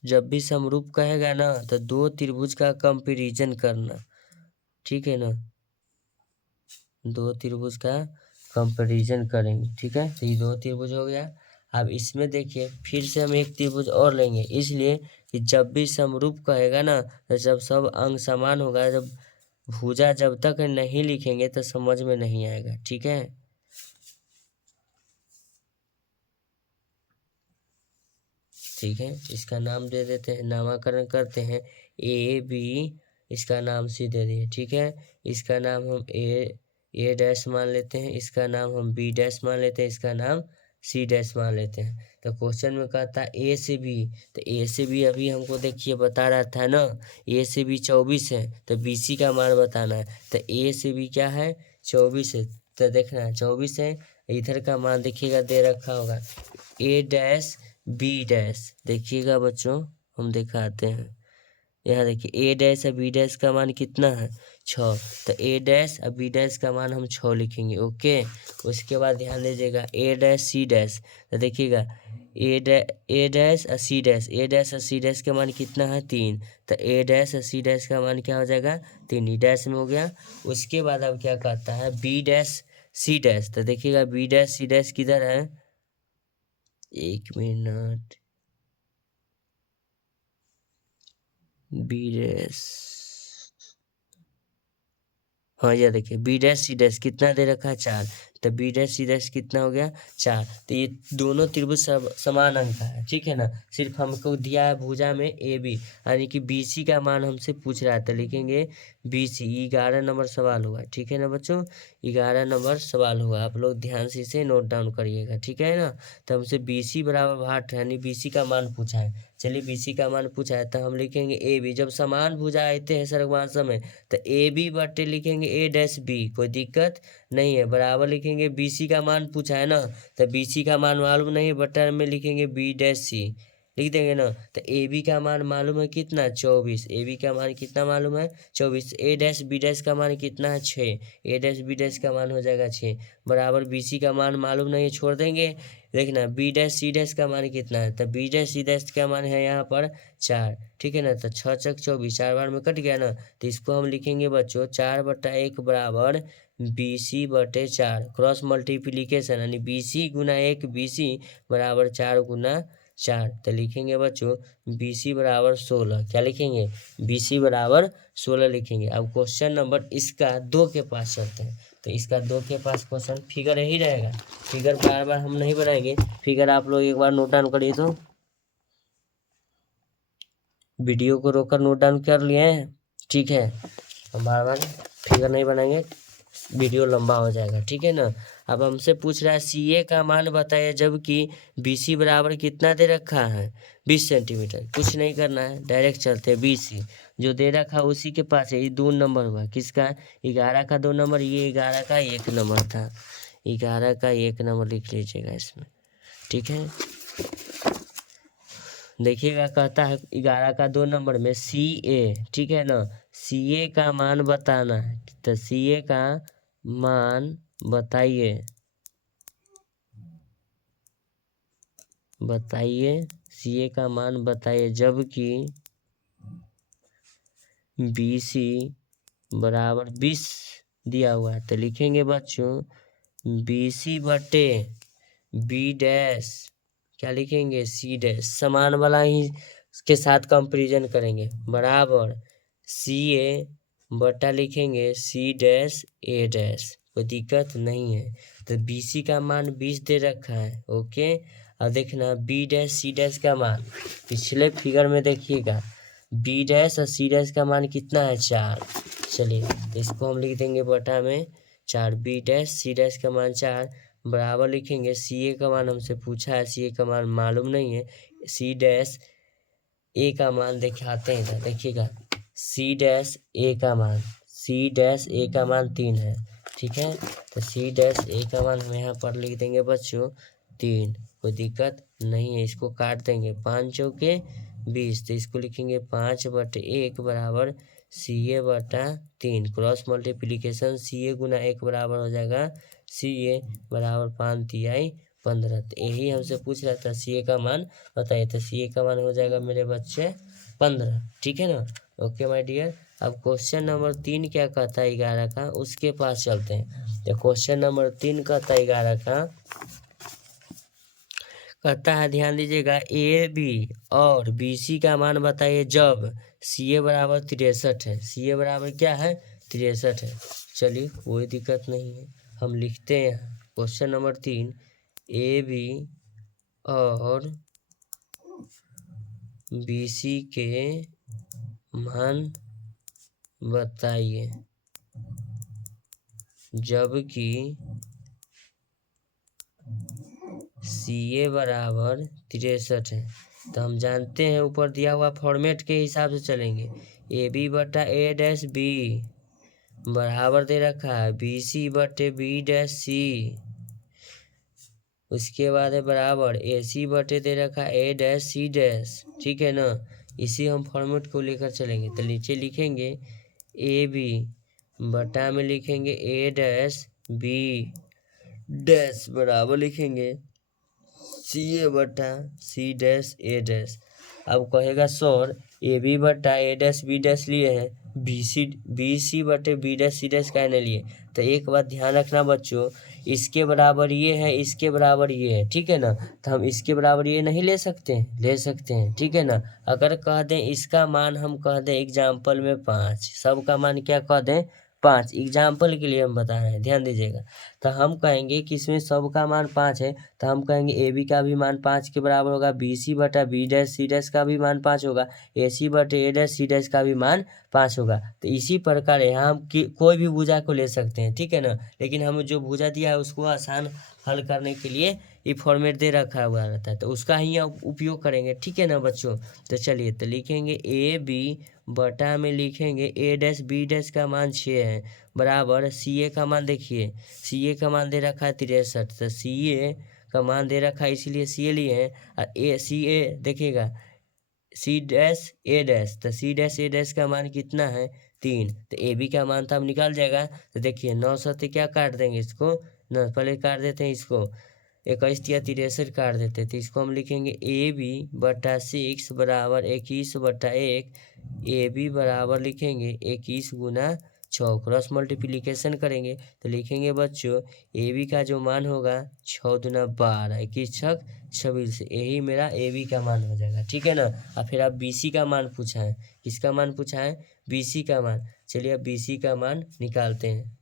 जब भी समरूप कहेगा ना तो 2 त्रिभुज का कंपैरिजन करना, ठीक है ना, 2 त्रिभुज का कंपैरिजन करेंगे, ठीक है। तो ये 2 त्रिभुज हो गया। अब इसमें देखिए फिर से हम एक त्रिभुज और लेंगे, इसलिए कि जब भी समरूप कहेगा ना तो जब सब अंग समान होगा, जब भुजा जब तक नहीं लिखेंगे तो समझ में नहीं आएगा, ठीक है। ठीक है, इसका नाम दे देते हैं, नामकरण करते हैं AB, इसका नाम C दे दिए, ठीक है। इसका नाम हम A डैश मान लेते हैं, इसका नाम हम B डैश मान लेते हैं, इसका नाम C डैश मान लेते हैं। तो क्वेश्चन में कहता है A से B, तो A से B अभी हमको देखिए बता रहा था ना, A से B 24 है, तो BC का मान बताना है। तो A से B क्या है, 24 है, तो देखना है 24 है, इधर का मान देखिएगा दे रखा होगा A डैश B डैश, देखिएगा बच्चों हम दिखाते हैं। यहाँ देखिए A डैश और B डैश का मान कितना है, 6। तो A डैश और B डैश का मान हम 6 लिखेंगे, ओके। उसके बाद ध्यान दीजिएगा A डैश C डैश, तो देखिएगा A डैश और C डैश, A डैश और C डैश का मान कितना है, 3। तो A डैश और C डैश का मान क्या हो जाएगा, 3, ही डैश में हो गया। उसके बाद अब क्या कहता है B डैश C डैश, तो देखिएगा B डैश C डैश किधर है, 1 मिनट, B डैश, हाँ ये देखिए B डैश C डैश कितना दे रखा है, 4। तो B डैश C डैश कितना हो गया, 4। तो ये दोनों त्रिभुज समान अंक का है, ठीक है ना। सिर्फ हमको दिया है भुजा में AB, यानी कि BC का मान हमसे पूछ रहा है, तो लिखेंगे BC। 11 नंबर सवाल हुआ, ठीक है ना बच्चों, 11 नंबर सवाल हुआ। आप लोग ध्यान से इसे नोट डाउन करिएगा, ठीक है ना। तो हमसे BC बराबर 8 यानी BC का मान पूछा है। चलिए BC का मान पूछा है तो हम लिखेंगे AB। जब समान भुजा आते हैं सर्वभाषम में तो AB बटे लिखेंगे A डैश B, कोई दिक्कत नहीं है, बराबर लिखेंगे BC का मान पूछा है ना, तो BC का मान मालूम नहीं, बटा में लिखेंगे B डैश C, लिख देंगे ना। तो AB का मान मालूम है कितना, 24। AB का मान कितना मालूम है, 24। A डैश B डैश का मान कितना है, 6। A डैश B डैश का मान हो जाएगा 6, बराबर BC का मान मालूम नहीं है, छोड़ देंगे। देखना B डैश C डैश का मान कितना है, तो B डैश C डैश का मान है यहाँ पर 4, ठीक है ना। तो 6 चक 24, 4 बार में कट गया ना, तो इसको हम लिखेंगे बच्चों 4/1 बराबर BC बटे 4, क्रॉस मल्टीप्लीकेशन यानी BC गुना 1 BC बराबर 4 गुना 4। तो लिखेंगे बच्चों BC बराबर 16, क्या लिखेंगे, BC बराबर 16 लिखेंगे। अब क्वेश्चन नंबर इसका 2 के पास चलते हैं। तो इसका 2 के पास क्वेश्चन फिगर यही रहेगा, फिगर बार बार हम नहीं बनाएंगे, फिगर आप लोग एक बार नोट डाउन करिए। तो वीडियो को रोककर नोट डाउन कर लिए हैं, ठीक है, हम बार बार फिगर नहीं बनाएंगे, वीडियो लंबा हो जाएगा, ठीक है ना। अब हमसे पूछ रहा है CA का मान बताइए, जबकि BC बराबर कितना दे रखा है, 20 सेंटीमीटर। कुछ नहीं करना है, डायरेक्ट चलते हैं BC जो दे रखा है उसी के पास है। ये 2 नंबर हुआ, किसका, 11 का 2 नंबर, ये 11 का 1 नंबर था, 11 का 1 नंबर लिख लीजिएगा इसमें, ठीक है। देखिएगा कहता है 11 का 2 नंबर में CA, ठीक है ना, CA का मान बताना है। तो CA का मान बताइए CA का मान बताइए जबकि BC बराबर 20 दिया हुआ है। तो लिखेंगे बच्चों BC बटे B डैश, क्या लिखेंगे C डैश, समान वाला ही के साथ कंपेरिजन करेंगे, बराबर CA बटा लिखेंगे C डैश A डैश, कोई दिक्कत नहीं है। तो BC का मान 20 दे रखा है, ओके। अब देखना B डैश C डैश का मान, पिछले फिगर में देखिएगा B डैश और C डैश का मान कितना है 4। चलिए तो इसको हम लिख देंगे बटा में 4, B डैश C डैश का मान 4 बराबर लिखेंगे CA का मान हमसे पूछा है, CA का मान मालूम नहीं है, C डैश A का मान दिखाते हैं, देखिएगा C डैश A का मान, C डैश A का मान 3 है, ठीक है। तो C डैश A का मान हम यहाँ पर लिख देंगे बच्चों 3, कोई दिक्कत नहीं है। इसको काट देंगे, 5 चौके 20, तो इसको लिखेंगे 5 बटे 1 बराबर CA बटा 3, क्रॉस मल्टीप्लीकेशन CA गुना 1 बराबर हो जाएगा CA बराबर 5 तिहाई 15। तो यही हमसे पूछ रहा था CA का मान बताइए, तो CA का मान हो जाएगा मेरे बच्चे 15, ठीक है ना। Okay my dear. अब क्वेश्चन नंबर 3 क्या कहता है 11 का, उसके पास चलते हैं। तो क्वेश्चन नंबर 3 कहता है 11 का, कहता है ध्यान दीजिएगा AB और BC का मान बताइए जब CA बराबर 63 है, CA बराबर क्या है 63 है। चलिए कोई दिक्कत नहीं है, हम लिखते हैं क्वेश्चन नंबर 3, AB और BC के मान बताइए जबकि CA बराबर 63 है। तो हम जानते हैं ऊपर दिया हुआ फॉर्मेट के हिसाब से चलेंगे, AB बटा A डैश B बराबर दे रखा है BC बटे B डैश C, उसके बाद है बराबर AC बटे दे रखा है A डैश C डैश, ठीक है ना। इसी हम फॉर्मेट को लेकर चलेंगे। तो नीचे लिखेंगे AB बटा में लिखेंगे A डैश B डैश बराबर लिखेंगे CA बटा C डैश A डैश। अब कहेगा सर AB बटा A डैश B डैश लिए हैं, BC बटे B डैश C डैश कहने लिए। तो एक बात ध्यान रखना बच्चों, इसके बराबर ये है, इसके बराबर ये है, ठीक है ना। तो हम इसके बराबर ये नहीं ले सकते हैं, ले सकते हैं, ठीक है ना। अगर कह दें इसका मान, हम कह दें एग्जाम्पल में 5, सबका मान क्या कह दें 5, एग्जाम्पल के लिए हम बता रहे हैं, ध्यान दीजिएगा। तो हम कहेंगे कि इसमें सबका मान 5 है, तो हम कहेंगे AB का भी मान 5 के बराबर होगा, BC बटा B डैश C डैश का भी मान 5 होगा, AC बटे A डैश C डैश का भी मान 5 होगा। तो इसी प्रकार यहाँ हम कोई भी भुजा को ले सकते हैं, ठीक है ना। लेकिन हम जो भुजा दिया है उसको आसान हल करने के लिए ये फॉर्मेट दे रखा हुआ रहता है, तो उसका ही उपयोग करेंगे, ठीक है ना बच्चों। तो चलिए तो लिखेंगे AB बटा में लिखेंगे A डैश B डैश का मान 6 है बराबर CA का मान, देखिए CA का मान दे रखा है 63, तो CA का मान दे रखा है इसीलिए CA लिए हैं। और CA देखिएगा C डैश A डैश, तो C डैश A डैश का मान कितना है 3, तो AB का मान तो अब निकाल जाएगा। तो देखिए 9 से क्या काट देंगे इसको, न पहले काट देते हैं इसको, 21 या 63 काट देते, तो इसको हम लिखेंगे AB बटा 6 बराबर 21 बटा 1, AB बराबर लिखेंगे 21 गुना 6, क्रॉस मल्टीप्लीकेशन करेंगे तो लिखेंगे बच्चों AB का जो मान होगा 6 दूना 12, 21 छक 26, यही मेरा AB का मान हो जाएगा, ठीक है ना। और फिर आप BC का मान पूछा है, किसका मान पूछा है BC का मान। चलिए अब BC का मान निकालते हैं।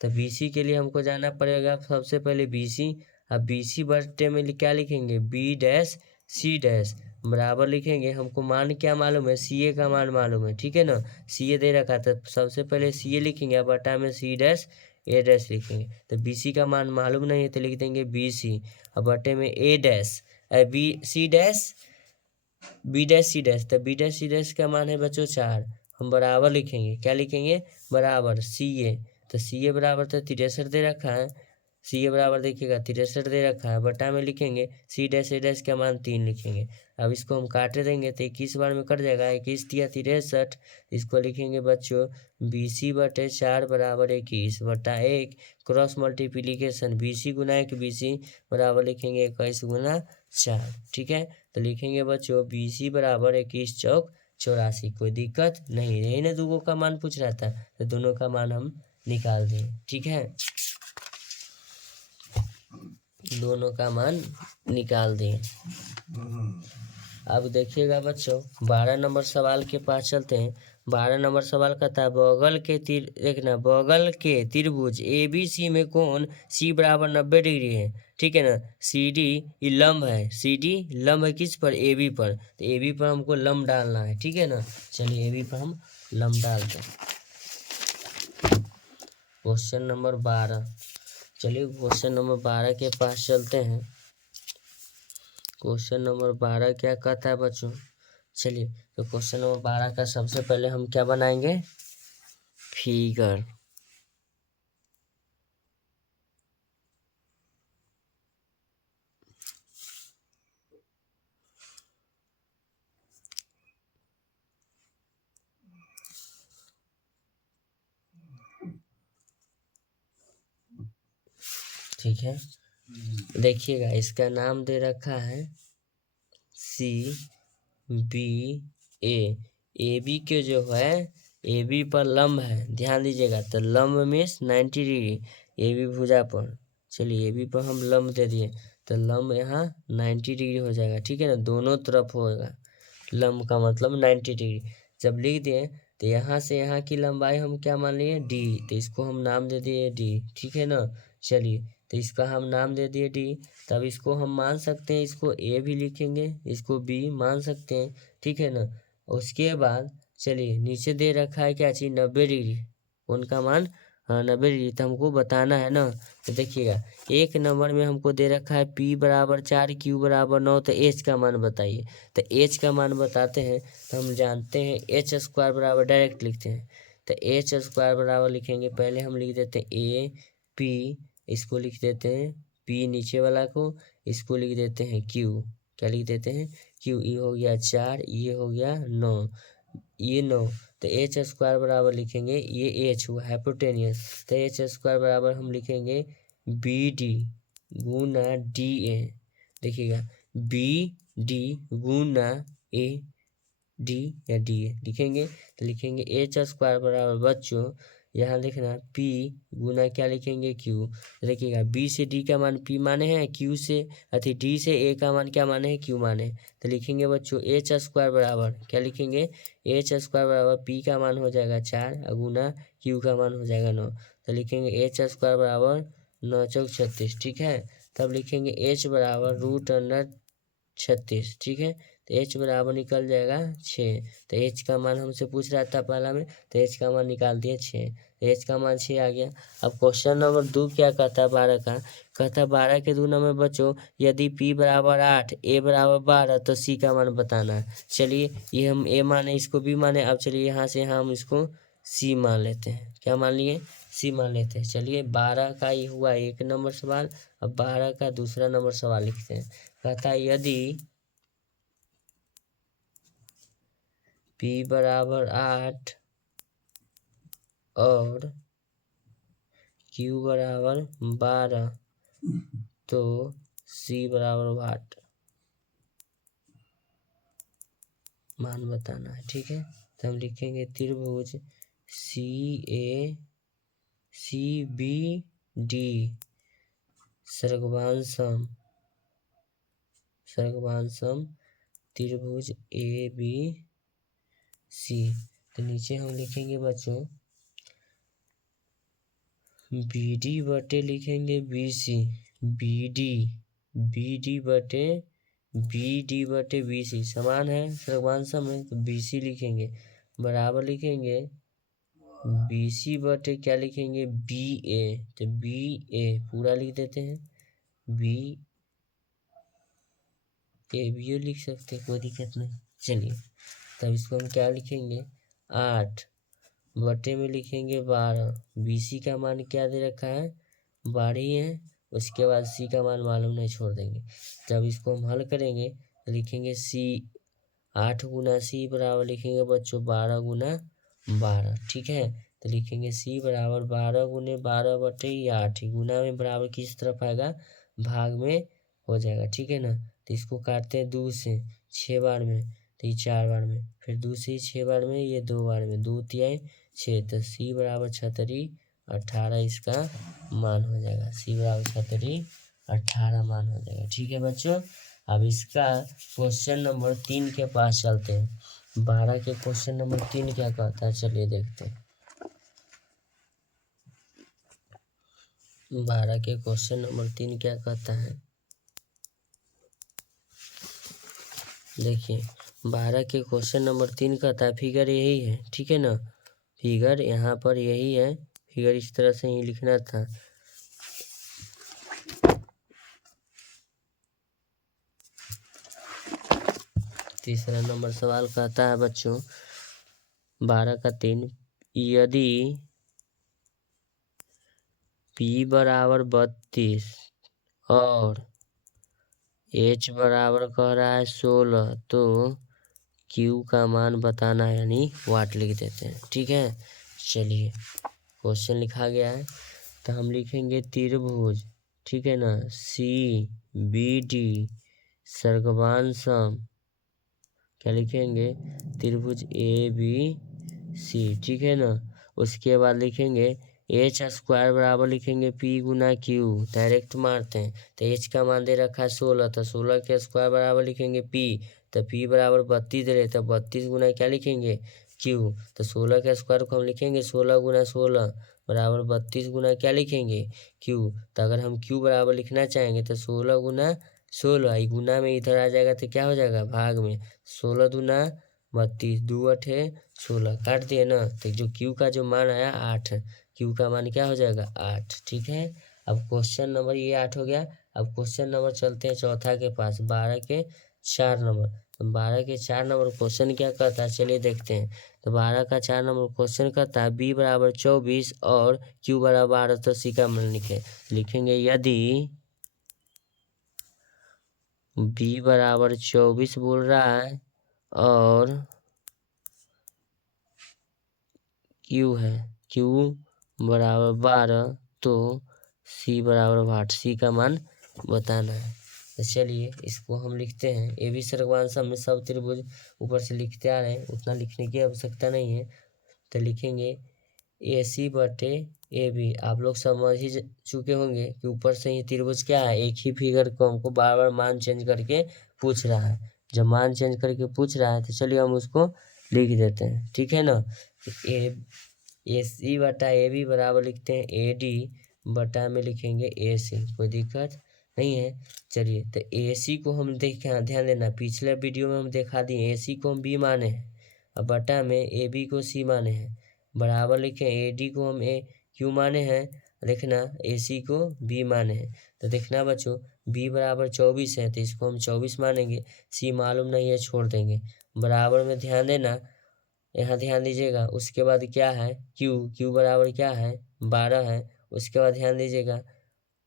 तो BC के लिए हमको जाना पड़ेगा सबसे पहले BC, अब BC बटे में क्या लिखेंगे B डैश C डैश बराबर लिखेंगे, हमको मान क्या मालूम है CA का मान मालूम है, ठीक है ना। CA दे रखा था, सबसे पहले CA लिखेंगे, अब बटा में C डैश A डैश लिखेंगे। तो BC का मान मालूम नहीं है तो लिख देंगे BC, अब बटे में A dash C dash B dash C dash, तो B डैश C डैश का मान है बच्चों 4, हम बराबर लिखेंगे, क्या लिखेंगे बराबर CA, तो CA बराबर तो 63 दे रखा है, सी ए बराबर देखिएगा 63 दे रखा है, बटा में लिखेंगे सी डैश ए डैश का मान 3 लिखेंगे। अब इसको हम काटे देंगे तो 21 बार में कट जाएगा, 21 तिया 63, इसको लिखेंगे बच्चों BC बटे 4 बराबर 21 बटा 1, क्रॉस मल्टीप्लीकेशन BC गुना 1 BC बराबर लिखेंगे 21 गुना 4। ठीक है, तो लिखेंगे बच्चों BC बराबर 21 चौक 84। कोई दिक्कत नहीं, यही ना दोनों का मान पूछ रहा था, तो दोनों का मान हम निकाल दें। ठीक है, दोनों का मान निकाल दें। अब देखिएगा बच्चों 12 नंबर सवाल के पास चलते हैं। 12 नंबर सवाल कहता है बगल के देखना, बगल के त्रिभुज ABC में कोण C बराबर 90 डिग्री है। ठीक है ना, CD लंब है, CD लंब है किस पर, AB पर, तो AB पर हमको लंब डालना है। ठीक है ना, चलिए AB पर हम लंब डालते हैं। क्वेश्चन नंबर 12, चलिए क्वेश्चन नंबर 12 के पास चलते हैं। क्वेश्चन नंबर 12 क्या कहता है बच्चों, चलिए तो क्वेश्चन नंबर 12 का सबसे पहले हम क्या बनाएंगे, फिगर। ठीक है, देखिएगा इसका नाम दे रखा है AB के जो है AB पर लंब है, ध्यान दीजिएगा, तो लंब मीन्स 90 डिग्री AB भुजा पर। चलिए AB पर हम लंब दे दिए, तो लंब यहाँ 90 डिग्री हो जाएगा। ठीक है ना, दोनों तरफ होगा, लंब का मतलब 90 डिग्री। जब लिख दिए तो यहाँ से यहाँ की लंबाई हम क्या मान लिए D, तो इसको हम नाम दे दिए D। ठीक है ना, चलिए तो इसका हम नाम दे दिए D। तब इसको हम मान सकते हैं, इसको A भी लिखेंगे, इसको B मान सकते हैं। ठीक है ना, उसके बाद चलिए नीचे दे रखा है क्या चीज़, 90 डिग्री, उनका मान 90 डिग्री, तो हमको बताना है ना। तो देखिएगा एक नंबर में हमको दे रखा है P बराबर 4 Q बराबर 9, तो H का मान बताइए। तो H का मान बताते हैं, तो हम जानते हैं H स्क्वायर बराबर, डायरेक्ट लिखते हैं, तो H स्क्वायर बराबर लिखेंगे, पहले हम लिख देते हैं AP, इसको लिख देते हैं P नीचे वाला को, इसको लिख देते हैं Q, क्या लिख देते हैं Q, ये हो गया 4, ये हो गया 9, ये 9, तो H स्क्वायर बराबर लिखेंगे, ये H हुआ हाइपोटेनियस, तो H स्क्वायर बराबर हम लिखेंगे BD गुना DA। देखिएगा BD गुना AD या DA लिखेंगे, तो लिखेंगे H स्क्वायर बराबर बच्चों यहाँ लिखना P गुना क्या लिखेंगे Q। देखिएगा B से D का मान P माने हैं, Q से D से A का मान क्या माने हैं, Q माने, तो लिखेंगे बच्चों H स्क्वायर बराबर क्या लिखेंगे, H स्क्वायर बराबर P का मान हो जाएगा 4 गुना Q का मान हो जाएगा 9, तो लिखेंगे H स्क्वायर बराबर 9 चौक 36। ठीक है, तब लिखेंगे H बराबर √36। ठीक है, तो H बराबर निकल जाएगा 6, तो H का मान हमसे पूछ रहा था पहला में, तो H का मान निकाल दिए 6, तो H का मान 6 आ गया। अब क्वेश्चन नंबर 2 क्या कहता है 12 का, कहता है 12 के 2 नंबर बच्चों यदि P बराबर 8 A बराबर 12 तो C का मान बताना है। चलिए ये हम A माने, इसको B माने, अब चलिए यहाँ से यहाँ हम इसको C मान लेते हैं, क्या मान लिए, C मान लेते हैं। चलिए 12 का ये हुआ 1 नंबर सवाल, अब 12 का दूसरा नंबर सवाल लिखते हैं। कहता है यदि P बराबर 8 और Q बराबर 12 तो C बराबर 8 मान बताना है। ठीक है, तो हम लिखेंगे त्रिभुज CACBD सर्गवांशम त्रिभुज ABC। तो नीचे हम लिखेंगे बच्चों BD बटे लिखेंगे BC, BD बटे BC समान है, सर्वांशम है, तो BC लिखेंगे, बराबर लिखेंगे BC बटे क्या लिखेंगे BA, तो BA पूरा लिख देते हैं, BA भी लिख सकते हैं, कोई दिक्कत नहीं। चलिए तब इसको हम क्या लिखेंगे 8 बटे में लिखेंगे 12, BC का मान क्या दे रखा है 12 ही है, उसके बाद सी का मान मालूम नहीं, छोड़ देंगे। जब इसको हम हल करेंगे तो लिखेंगे सी 8 गुना सी बराबर लिखेंगे बच्चों 12 गुना 12, ठीक है। तो लिखेंगे सी बराबर 12 गुने 12 बटे 8, गुना में बराबर किस तरफ आएगा, भाग में हो जाएगा, ठीक है ना। तो इसको काटते हैं 2 से 6 बार में, तो ये 4 बार में, फिर 2 से 6 बार में, ये 2 बार में, 2 तिहाई 6, तो सी बराबर 36 18 इसका मान हो जाएगा। सी बराबर 36 18 मान हो जाएगा, ठीक है बच्चों। अब इसका क्वेश्चन नंबर 3 के पास चलते हैं। 12 के क्वेश्चन नंबर 3 क्या कहता है, चलिए देखते हैं। 12 के क्वेश्चन नंबर 3 क्या कहता है, देखिए 12 के क्वेश्चन नंबर 3 कहता है फिगर यही है, ठीक है ना। फिगर यहाँ पर यही है, फिगर इस तरह से ही लिखना था। तीसरा नंबर सवाल कहता है बच्चों 12 का 3, यदि P बराबर 32 और H बराबर कह रहा है 16, तो Q का मान बताना है, यानी वाट लिख देते हैं, ठीक है। चलिए क्वेश्चन लिखा गया है, तो हम लिखेंगे त्रिभुज, ठीक है ना, CBD सर्गवान सम, क्या लिखेंगे, त्रिभुज ABC, ठीक है ना। उसके बाद लिखेंगे H स्क्वायर बराबर लिखेंगे P गुना Q, डायरेक्ट मारते हैं। तो H का मान दे रखा है 16, तो 16 के स्क्वायर बराबर लिखेंगे P, तो P बराबर 32 दे रहे, तो 32 गुना क्या लिखेंगे, Q। तो 16 के स्क्वायर को हम लिखेंगे 16 गुना 16 बराबर 32 गुना क्या लिखेंगे, Q। तो अगर हम Q बराबर लिखना चाहेंगे तो 16 गुना 16, गुना में इधर आ जाएगा तो क्या हो जाएगा, भाग में, 16 दूना 32, 2 अठे 16, काट दिए ना। तो जो Q का जो मान आया 8, Q का मान क्या हो जाएगा 8, ठीक है। अब क्वेश्चन नंबर ये 8 हो गया। अब क्वेश्चन नंबर चलते हैं चौथा के पास, 12 के 4 नंबर। तो 12 के 4 नंबर क्वेश्चन क्या कहता है, चलिए देखते हैं। तो 12 का 4 नंबर क्वेश्चन कहता है B बराबर 24 और Q बराबर 12, तो C का मान लिखेंगे यदि B बराबर 24 बोल रहा है और Q है, Q बराबर 12, तो C बराबर 8, C का मान बताना है। तो चलिए इसको हम लिखते हैं। ए बी सर्गवान सम में सब त्रिभुज ऊपर से लिखते आ रहे हैं, उतना लिखने की आवश्यकता नहीं है। तो लिखेंगे AC बटे AB। आप लोग समझ ही चुके होंगे कि ऊपर से ही त्रिभुज क्या है, एक ही फिगर को हमको बार बार मान चेंज करके पूछ रहा है। जब मान चेंज करके पूछ रहा है तो चलिए हम उसको लिख देते हैं, ठीक है ना। AC बटा AB बराबर लिखते हैं AD बटा में लिखेंगे AC, कोई दिक्कत नहीं है। चलिए तो AC को हम ध्यान देना, पिछले वीडियो में हम दिखा दिए AC को हम B माने हैं, और बटा में AB को C माने हैं, बराबर लिखें AD को हम Q माने हैं, लिखना AC को B माने हैं। तो देखना बच्चों B बराबर 24 है, तो इसको हम 24 मानेंगे, C मालूम नहीं है, छोड़ देंगे। बराबर में ध्यान देना, यहाँ ध्यान दीजिएगा। उसके बाद क्या है Q बराबर क्या है 12 है। उसके बाद ध्यान दीजिएगा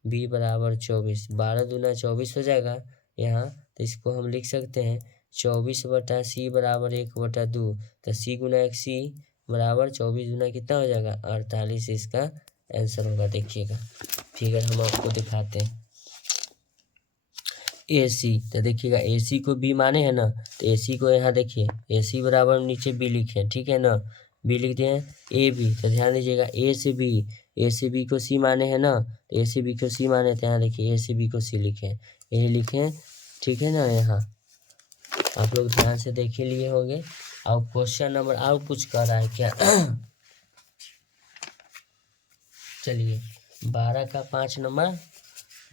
B बराबर 24, 12 दूना 24 हो जाएगा यहाँ। तो इसको हम लिख सकते हैं 24 बटा C बराबर 1/2, तो C गुना 1 C बराबर 24 गुना कितना हो जाएगा 48, इसका आंसर होगा। देखिएगा फिगर हम आपको दिखाते हैं। AC, तो देखिएगा AC को B माने है ना, तो AC को यहाँ देखिए AC बराबर नीचे B लिखे, ठीक है ना, B लिख दिए AB। तो ध्यान दीजिएगा A से B को C माने है ना, तो A से B को C माने, तो यहाँ देखिए A से B को C लिखे, ये लिखें, ठीक है ना। यहाँ आप लोग ध्यान से देख ही लिए होंगे। अब क्वेश्चन नंबर और कुछ कर रहा है क्या चलिए 12 का 5 नंबर,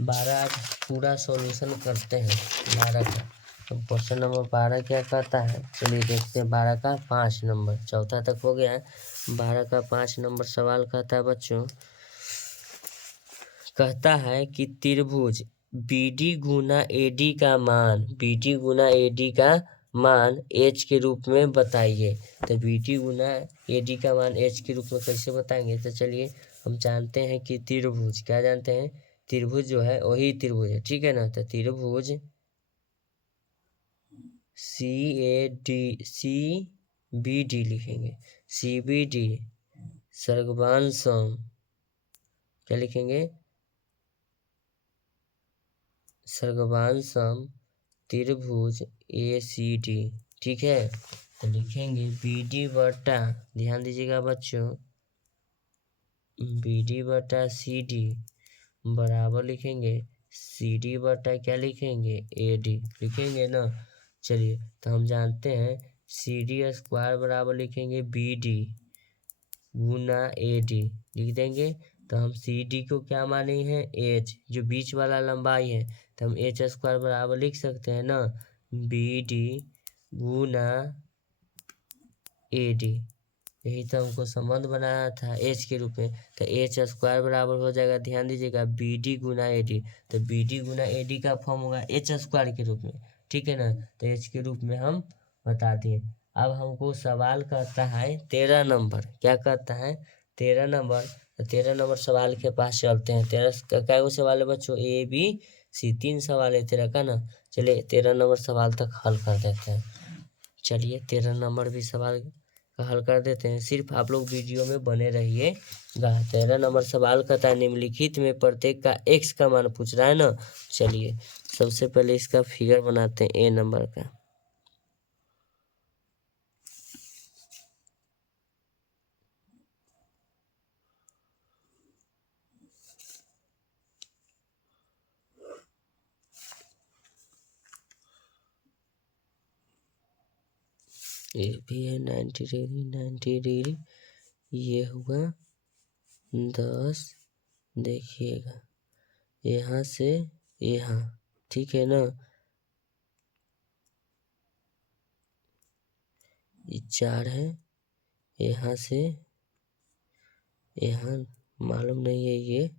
12 पूरा सॉल्यूशन करते हैं 12 का। तो क्वेश्चन नंबर 12 क्या कहता है, चलिए देखते हैं। 12 का 5 नंबर, चौथा तक हो गया है। 12 का 5 नंबर सवाल कहता है बच्चों, कहता है कि त्रिभुज BD गुना AD का मान, BD गुना AD का मान H के रूप में बताइए। तो BD गुना AD का मान H के रूप में कैसे बताएंगे, तो चलिए हम जानते हैं कि त्रिभुज, क्या जानते हैं, त्रिभुज जो है वही त्रिभुज है, ठीक है ना। तो त्रिभुज CBD लिखेंगे, CBD सर्गवान सम, क्या लिखेंगे, सर्गवान सम त्रिभुज ACD, ठीक है। तो लिखेंगे BD बटा, ध्यान दीजिएगा बच्चों, BD बटा CD बराबर लिखेंगे CD बटा क्या लिखेंगे, AD लिखेंगे ना। चलिए, तो हम जानते हैं CD स्क्वायर बराबर लिखेंगे BD गुना AD, लिख देंगे। तो हम CD को क्या माने हैं, H, जो बीच वाला लंबाई है, तो हम H स्क्वायर बराबर लिख सकते हैं ना, BD गुना AD। यही तो हमको संबंध बनाना था H के रूप में। तो H स्क्वायर बराबर हो जाएगा, ध्यान दीजिएगा, BD गुना AD। तो BD गुना AD का फॉर्म होगा H स्क्वायर के रूप में, ठीक है ना। तो H के रूप में हम बता दिए। अब हमको सवाल कहता है 13 नंबर, क्या कहता है, 13 नंबर। तो 13 नंबर सवाल के पास चलते हैं। 13 का क्या सवाल है बच्चों, ABC 3 सवाल है 13 का ना। चलिए 13 नंबर सवाल तक हल कर देते हैं। चलिए 13 नंबर भी सवाल का हल कर देते हैं, सिर्फ आप लोग वीडियो में बने रहिएगा। 13 नंबर सवाल कहता है निम्नलिखित में प्रत्येक का x का मान पूछ रहा है ना। चलिए सबसे पहले इसका फिगर बनाते हैं A नंबर का। ये भी है 90 डिग्री 90 डिग्री, ये हुआ 10, देखिएगा यहाँ से यहाँ, ठीक है ना। ये 4 है, यहाँ से यहाँ मालूम नहीं है, ये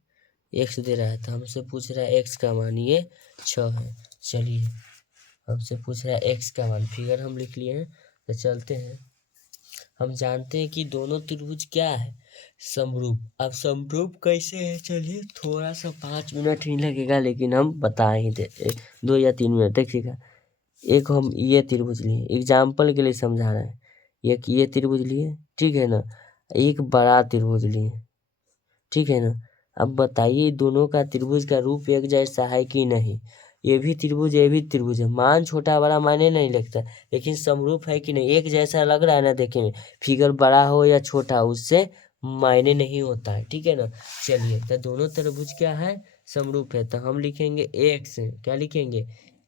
x दे रहा है, तो हमसे पूछ रहा है x का मान, ये 6 है। चलिए हमसे पूछ रहा है x का मान, फिगर हम लिख लिए हैं। तो चलते हैं, हम जानते हैं कि दोनों त्रिभुज क्या है, समरूप। अब समरूप कैसे है, चलिए थोड़ा सा 5 मिनट ही लगेगा, लेकिन हम बता ही देते, 2 या 3 मिनट देखिएगा। एक हम ये त्रिभुज लिए, एग्जाम्पल के लिए समझा रहे हैं, एक ये त्रिभुज लिए, ठीक है ना, एक बड़ा त्रिभुज लिए, ठीक है ना। अब बताइए दोनों का त्रिभुज का रूप एक जैसा है कि नहीं, ये भी त्रिभुज ये भी त्रिभुज है, मान छोटा बड़ा मायने नहीं लगता, लेकिन समरूप है कि नहीं, एक जैसा लग रहा है ना देखने में, फिगर बड़ा हो या छोटा हो उससे मायने नहीं होता है, ठीक है ना। चलिए तो दोनों त्रिभुज क्या है, समरूप है। तो हम लिखेंगे x, क्या लिखेंगे,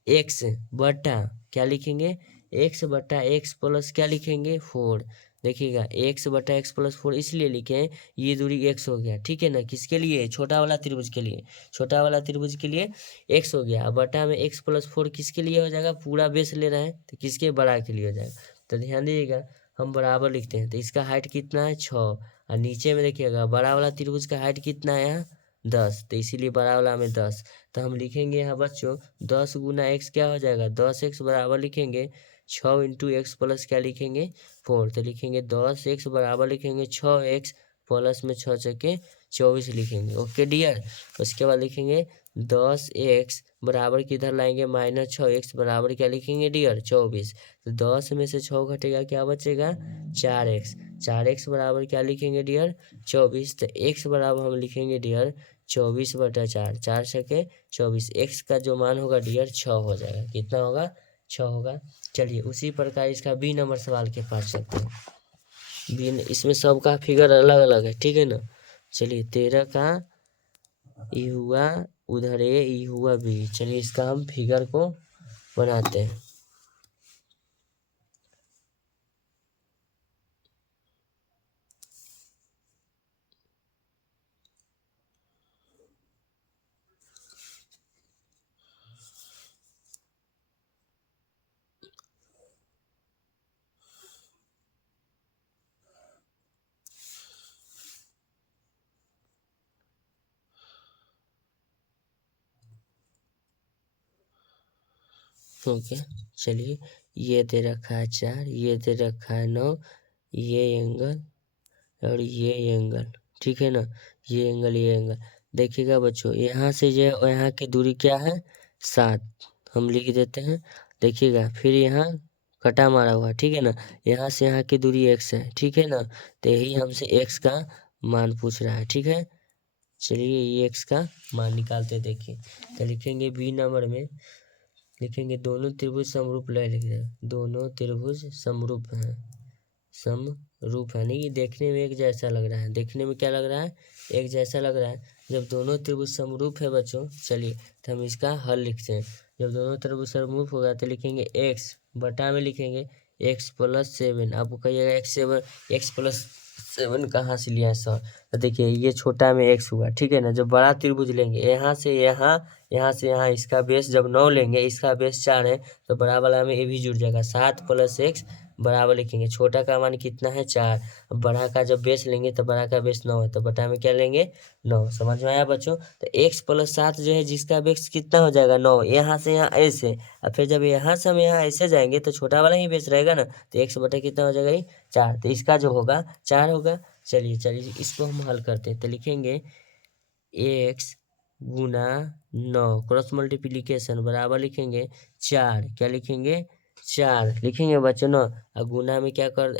x बटा क्या लिखेंगे, x बटा x प्लस क्या लिखेंगे 4। देखिएगा x बटा x प्लस 4 इसलिए लिखे हैं, ये दूरी x हो गया, ठीक है ना। किसके लिए, छोटा वाला त्रिभुज के लिए, छोटा वाला त्रिभुज के लिए x हो गया। बटा में x प्लस 4 किसके लिए हो जाएगा, पूरा बेस ले रहे हैं तो किसके, बड़ा के लिए हो जाएगा। तो ध्यान दीजिएगा हम बराबर लिखते हैं, तो इसका हाइट कितना है 6, और नीचे में देखिएगा बड़ा वाला त्रिभुज का हाइट कितना है यहाँ 10, तो इसीलिए बड़ा वाला में 10। तो हम लिखेंगे यहाँ बच्चों 10 गुना x क्या हो जाएगा, 10x बराबर लिखेंगे 6 इंटू एक्स प्लस क्या लिखेंगे 4। तो लिखेंगे 10x बराबर लिखेंगे 6x प्लस में 6 चौके 24 लिखेंगे, ओके डियर। उसके बाद लिखेंगे 10x बराबर किधर लाएंगे, -6x बराबर क्या लिखेंगे डियर 24। तो 10 में से 6 घटेगा क्या बचेगा 4x, 4x बराबर क्या लिखेंगे डियर 24। तो x बराबर हम लिखेंगे डियर 24 बटा 4, 4 छके 24, x का जो मान होगा डियर 6 हो जाएगा, कितना होगा 6 होगा। चलिए उसी प्रकार इसका बी नंबर सवाल के पास चलते हैं। बी, इसमें सबका फिगर अलग अलग है, ठीक है ना। चलिए 13 का ई हुआ उधर ए, ई हुआ बी। चलिए इसका हम फिगर को बनाते हैं। ओके चलिए, ये दे रखा है 4, ये दे रखा है 9, ये एंगल और ये एंगल, ठीक है ना, ये एंगल। देखिएगा बच्चों, यहाँ से जो है यहाँ की दूरी क्या है 7, हम लिख देते हैं। देखिएगा फिर यहाँ कटा मारा हुआ, ठीक है ना, यहाँ से यहाँ की दूरी x है, ठीक है ना, तो यही हमसे x का मान पूछ रहा है, ठीक है। चलिए ये x का मान निकालते देखिए। तो लिखेंगे बी नंबर में, लिखेंगे दोनों त्रिभुज समरूप लिख रहे हैं, दोनों त्रिभुज समरूप हैं, समरूप है नहीं, देखने में एक जैसा लग रहा है, देखने में क्या लग रहा है, एक जैसा लग रहा है। जब दोनों त्रिभुज समरूप है बच्चों, चलिए तो हम इसका हल लिखते हैं। जब दोनों त्रिभुज समरूप होगा तो लिखेंगे x बटा में लिखेंगे x + 7। आपको कहिएगा x + 7 कहाँ से लिया है सर, तो देखिए ये छोटा में x हुआ, ठीक है ना। जब बड़ा त्रिभुज लेंगे यहाँ से यहाँ, यहाँ से यहाँ, इसका बेस जब 9 लेंगे, इसका बेस 4 है, तो बड़ा वाला में ये भी जुड़ जाएगा, 7 + x बराबर लिखेंगे, छोटा का मान कितना है 4, बड़ा का जब बेस लेंगे तो बड़ा का बेस 9 है, तो बटा में क्या लेंगे 9। समझ में आया बच्चों। तो x + 7 जो है जिसका बेस कितना हो जाएगा 9, यहाँ से यहाँ ऐसे, और फिर जब यहाँ से हम यहाँ ऐसे जाएंगे तो छोटा वाला ही बेस रहेगा ना, तो x बटा कितना हो जाएगा ही 4, तो इसका जो होगा 4 होगा। चलिए इसको हम हल करते हैं। तो लिखेंगे x गुना 9 क्रॉस मल्टीप्लीकेशन बराबर लिखेंगे 4, क्या लिखेंगे 4 लिखेंगे बच्चों ना, और गुना में क्या कर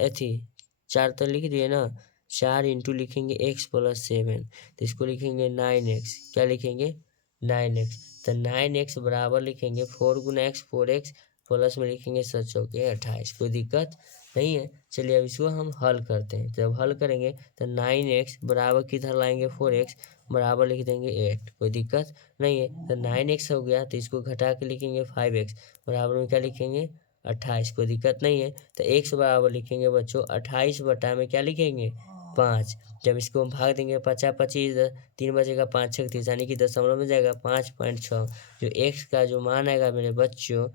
4 तो लिख दिए ना, 4 इंटू लिखेंगे x + 7, तो इसको लिखेंगे 9x, क्या लिखेंगे 9x, तो 9x बराबर लिखेंगे 4 गुना x 4x प्लस में लिखेंगे 7 चौके 28, कोई दिक्कत नहीं है। चलिए अब इसको हम हल करते हैं। जब हल करेंगे तो 9x बराबर किधर लाएंगे 4x बराबर लिख देंगे 8, कोई दिक्कत नहीं है। तो 9x हो गया, तो इसको घटा के लिखेंगे 5x बराबर में क्या लिखेंगे 28, कोई दिक्कत नहीं है। तो x बराबर लिखेंगे बच्चों 28 बटा में क्या लिखेंगे 5। जब इसको हम भाग देंगे 50 25, 3 बचेगा 5 6 30, यानी कि दशमलव में जाएगा 5.6, जो x का जो मान आएगा मेरे बच्चों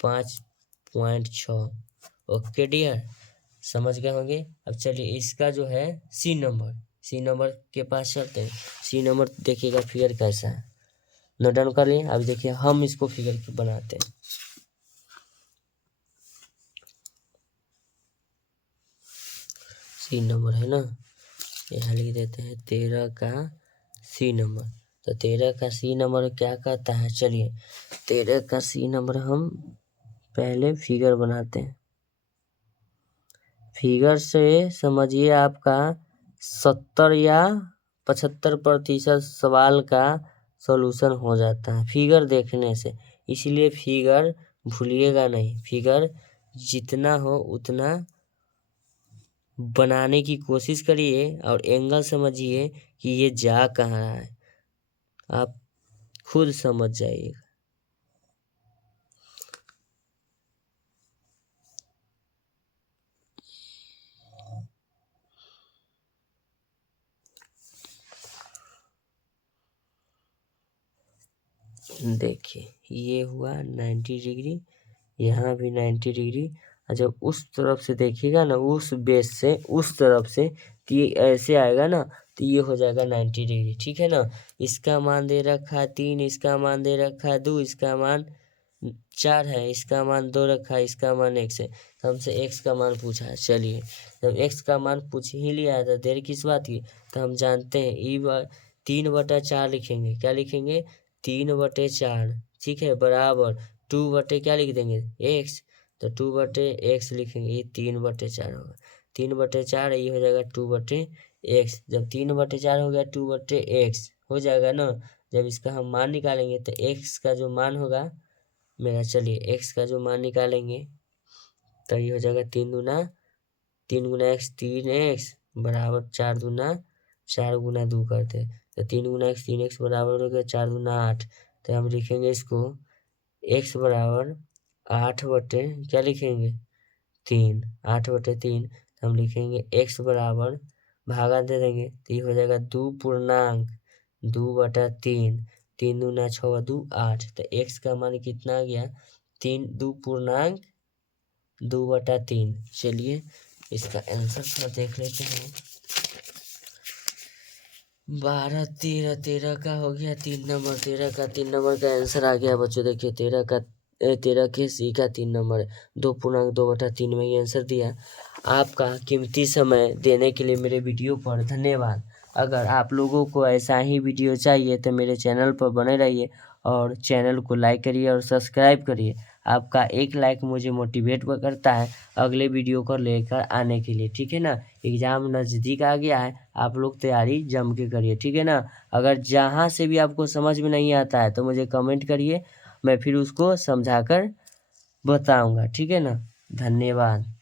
5.6। ओके डियर, समझ गए होंगे। अब चलिए इसका जो है सी नंबर के पास चलते हैं। सी नंबर देखिएगा फिगर कैसा है, नोट डाउन कर लिए। अब देखिए हम इसको फिगर बनाते हैं। सी नंबर है ना, यहाँ लिख देते हैं 13 का सी नंबर। तो 13 का सी नंबर क्या कहता है, चलिए 13 का सी नंबर हम पहले फिगर बनाते हैं। फिगर से समझिए आपका 70 या 75% सवाल का सॉल्यूशन हो जाता है फिगर देखने से, इसलिए फिगर भूलिएगा नहीं, फिगर जितना हो उतना बनाने की कोशिश करिए और एंगल समझिए कि ये जा कहाँ रहा है, आप खुद समझ जाइएगा। देखिए ये हुआ 90 डिग्री, यहाँ भी 90 डिग्री, और जब उस तरफ से देखिएगा ना, उस बेस से उस तरफ से, तो ये ऐसे आएगा ना, तो ये हो जाएगा 90 डिग्री, ठीक है ना। इसका मान दे रखा है 3, इसका मान दे रखा है 2, इसका मान 4 है, इसका मान 2 रखा है, इसका मान x है, तो हमसे x का मान पूछा है। चलिए जब x का मान पूछ ही लिया है तो देर किस बात की, तो हम जानते हैं 3/4 लिखेंगे, क्या लिखेंगे 3/4, ठीक है, बराबर 2 क्या लिख देंगे x, तो 2/x लिखेंगे, ये 3/4 होगा, 3/4 ये हो जाएगा 2/x। जब 3/4 हो गया 2/x हो जाएगा ना, जब इसका हम मान निकालेंगे तो x का जो मान होगा मेरा, चलिए x का जो मान निकालेंगे तो ये हो जाएगा 3 गुना x 3x बराबर 4 दूना 4 गुना 2 करते हैं, तो 3 गुना x 3x बराबर हो गया 4 दूना 8। तो हम लिखेंगे इसको x बराबर 8 क्या लिखेंगे 3, 8/3। तो हम लिखेंगे x बराबर भागा दे देंगे, तो ये हो जाएगा 2/3, 3 दूना 6 2 8। तो x का मान कितना आ गया 2/3। चलिए इसका आंसर थोड़ा देख लेते हैं। 12 13 13 का हो गया 3 नंबर, 13 का 3 नंबर का आंसर आ गया बच्चों। देखिए 13 के सी का 3 नंबर 2.2/3 में ये आंसर दिया। आपका कीमती समय देने के लिए मेरे वीडियो पर धन्यवाद। अगर आप लोगों को ऐसा ही वीडियो चाहिए तो मेरे चैनल पर बने रहिए और चैनल को लाइक करिए और सब्सक्राइब करिए। आपका एक लाइक मुझे मोटिवेट करता है अगले वीडियो को लेकर आने के लिए, ठीक है ना। एग्ज़ाम नज़दीक आ गया है, आप लोग तैयारी जम के करिए, ठीक है ना। अगर जहाँ से भी आपको समझ में नहीं आता है तो मुझे कमेंट करिए, मैं फिर उसको समझा कर बताऊँगा, ठीक है ना। धन्यवाद।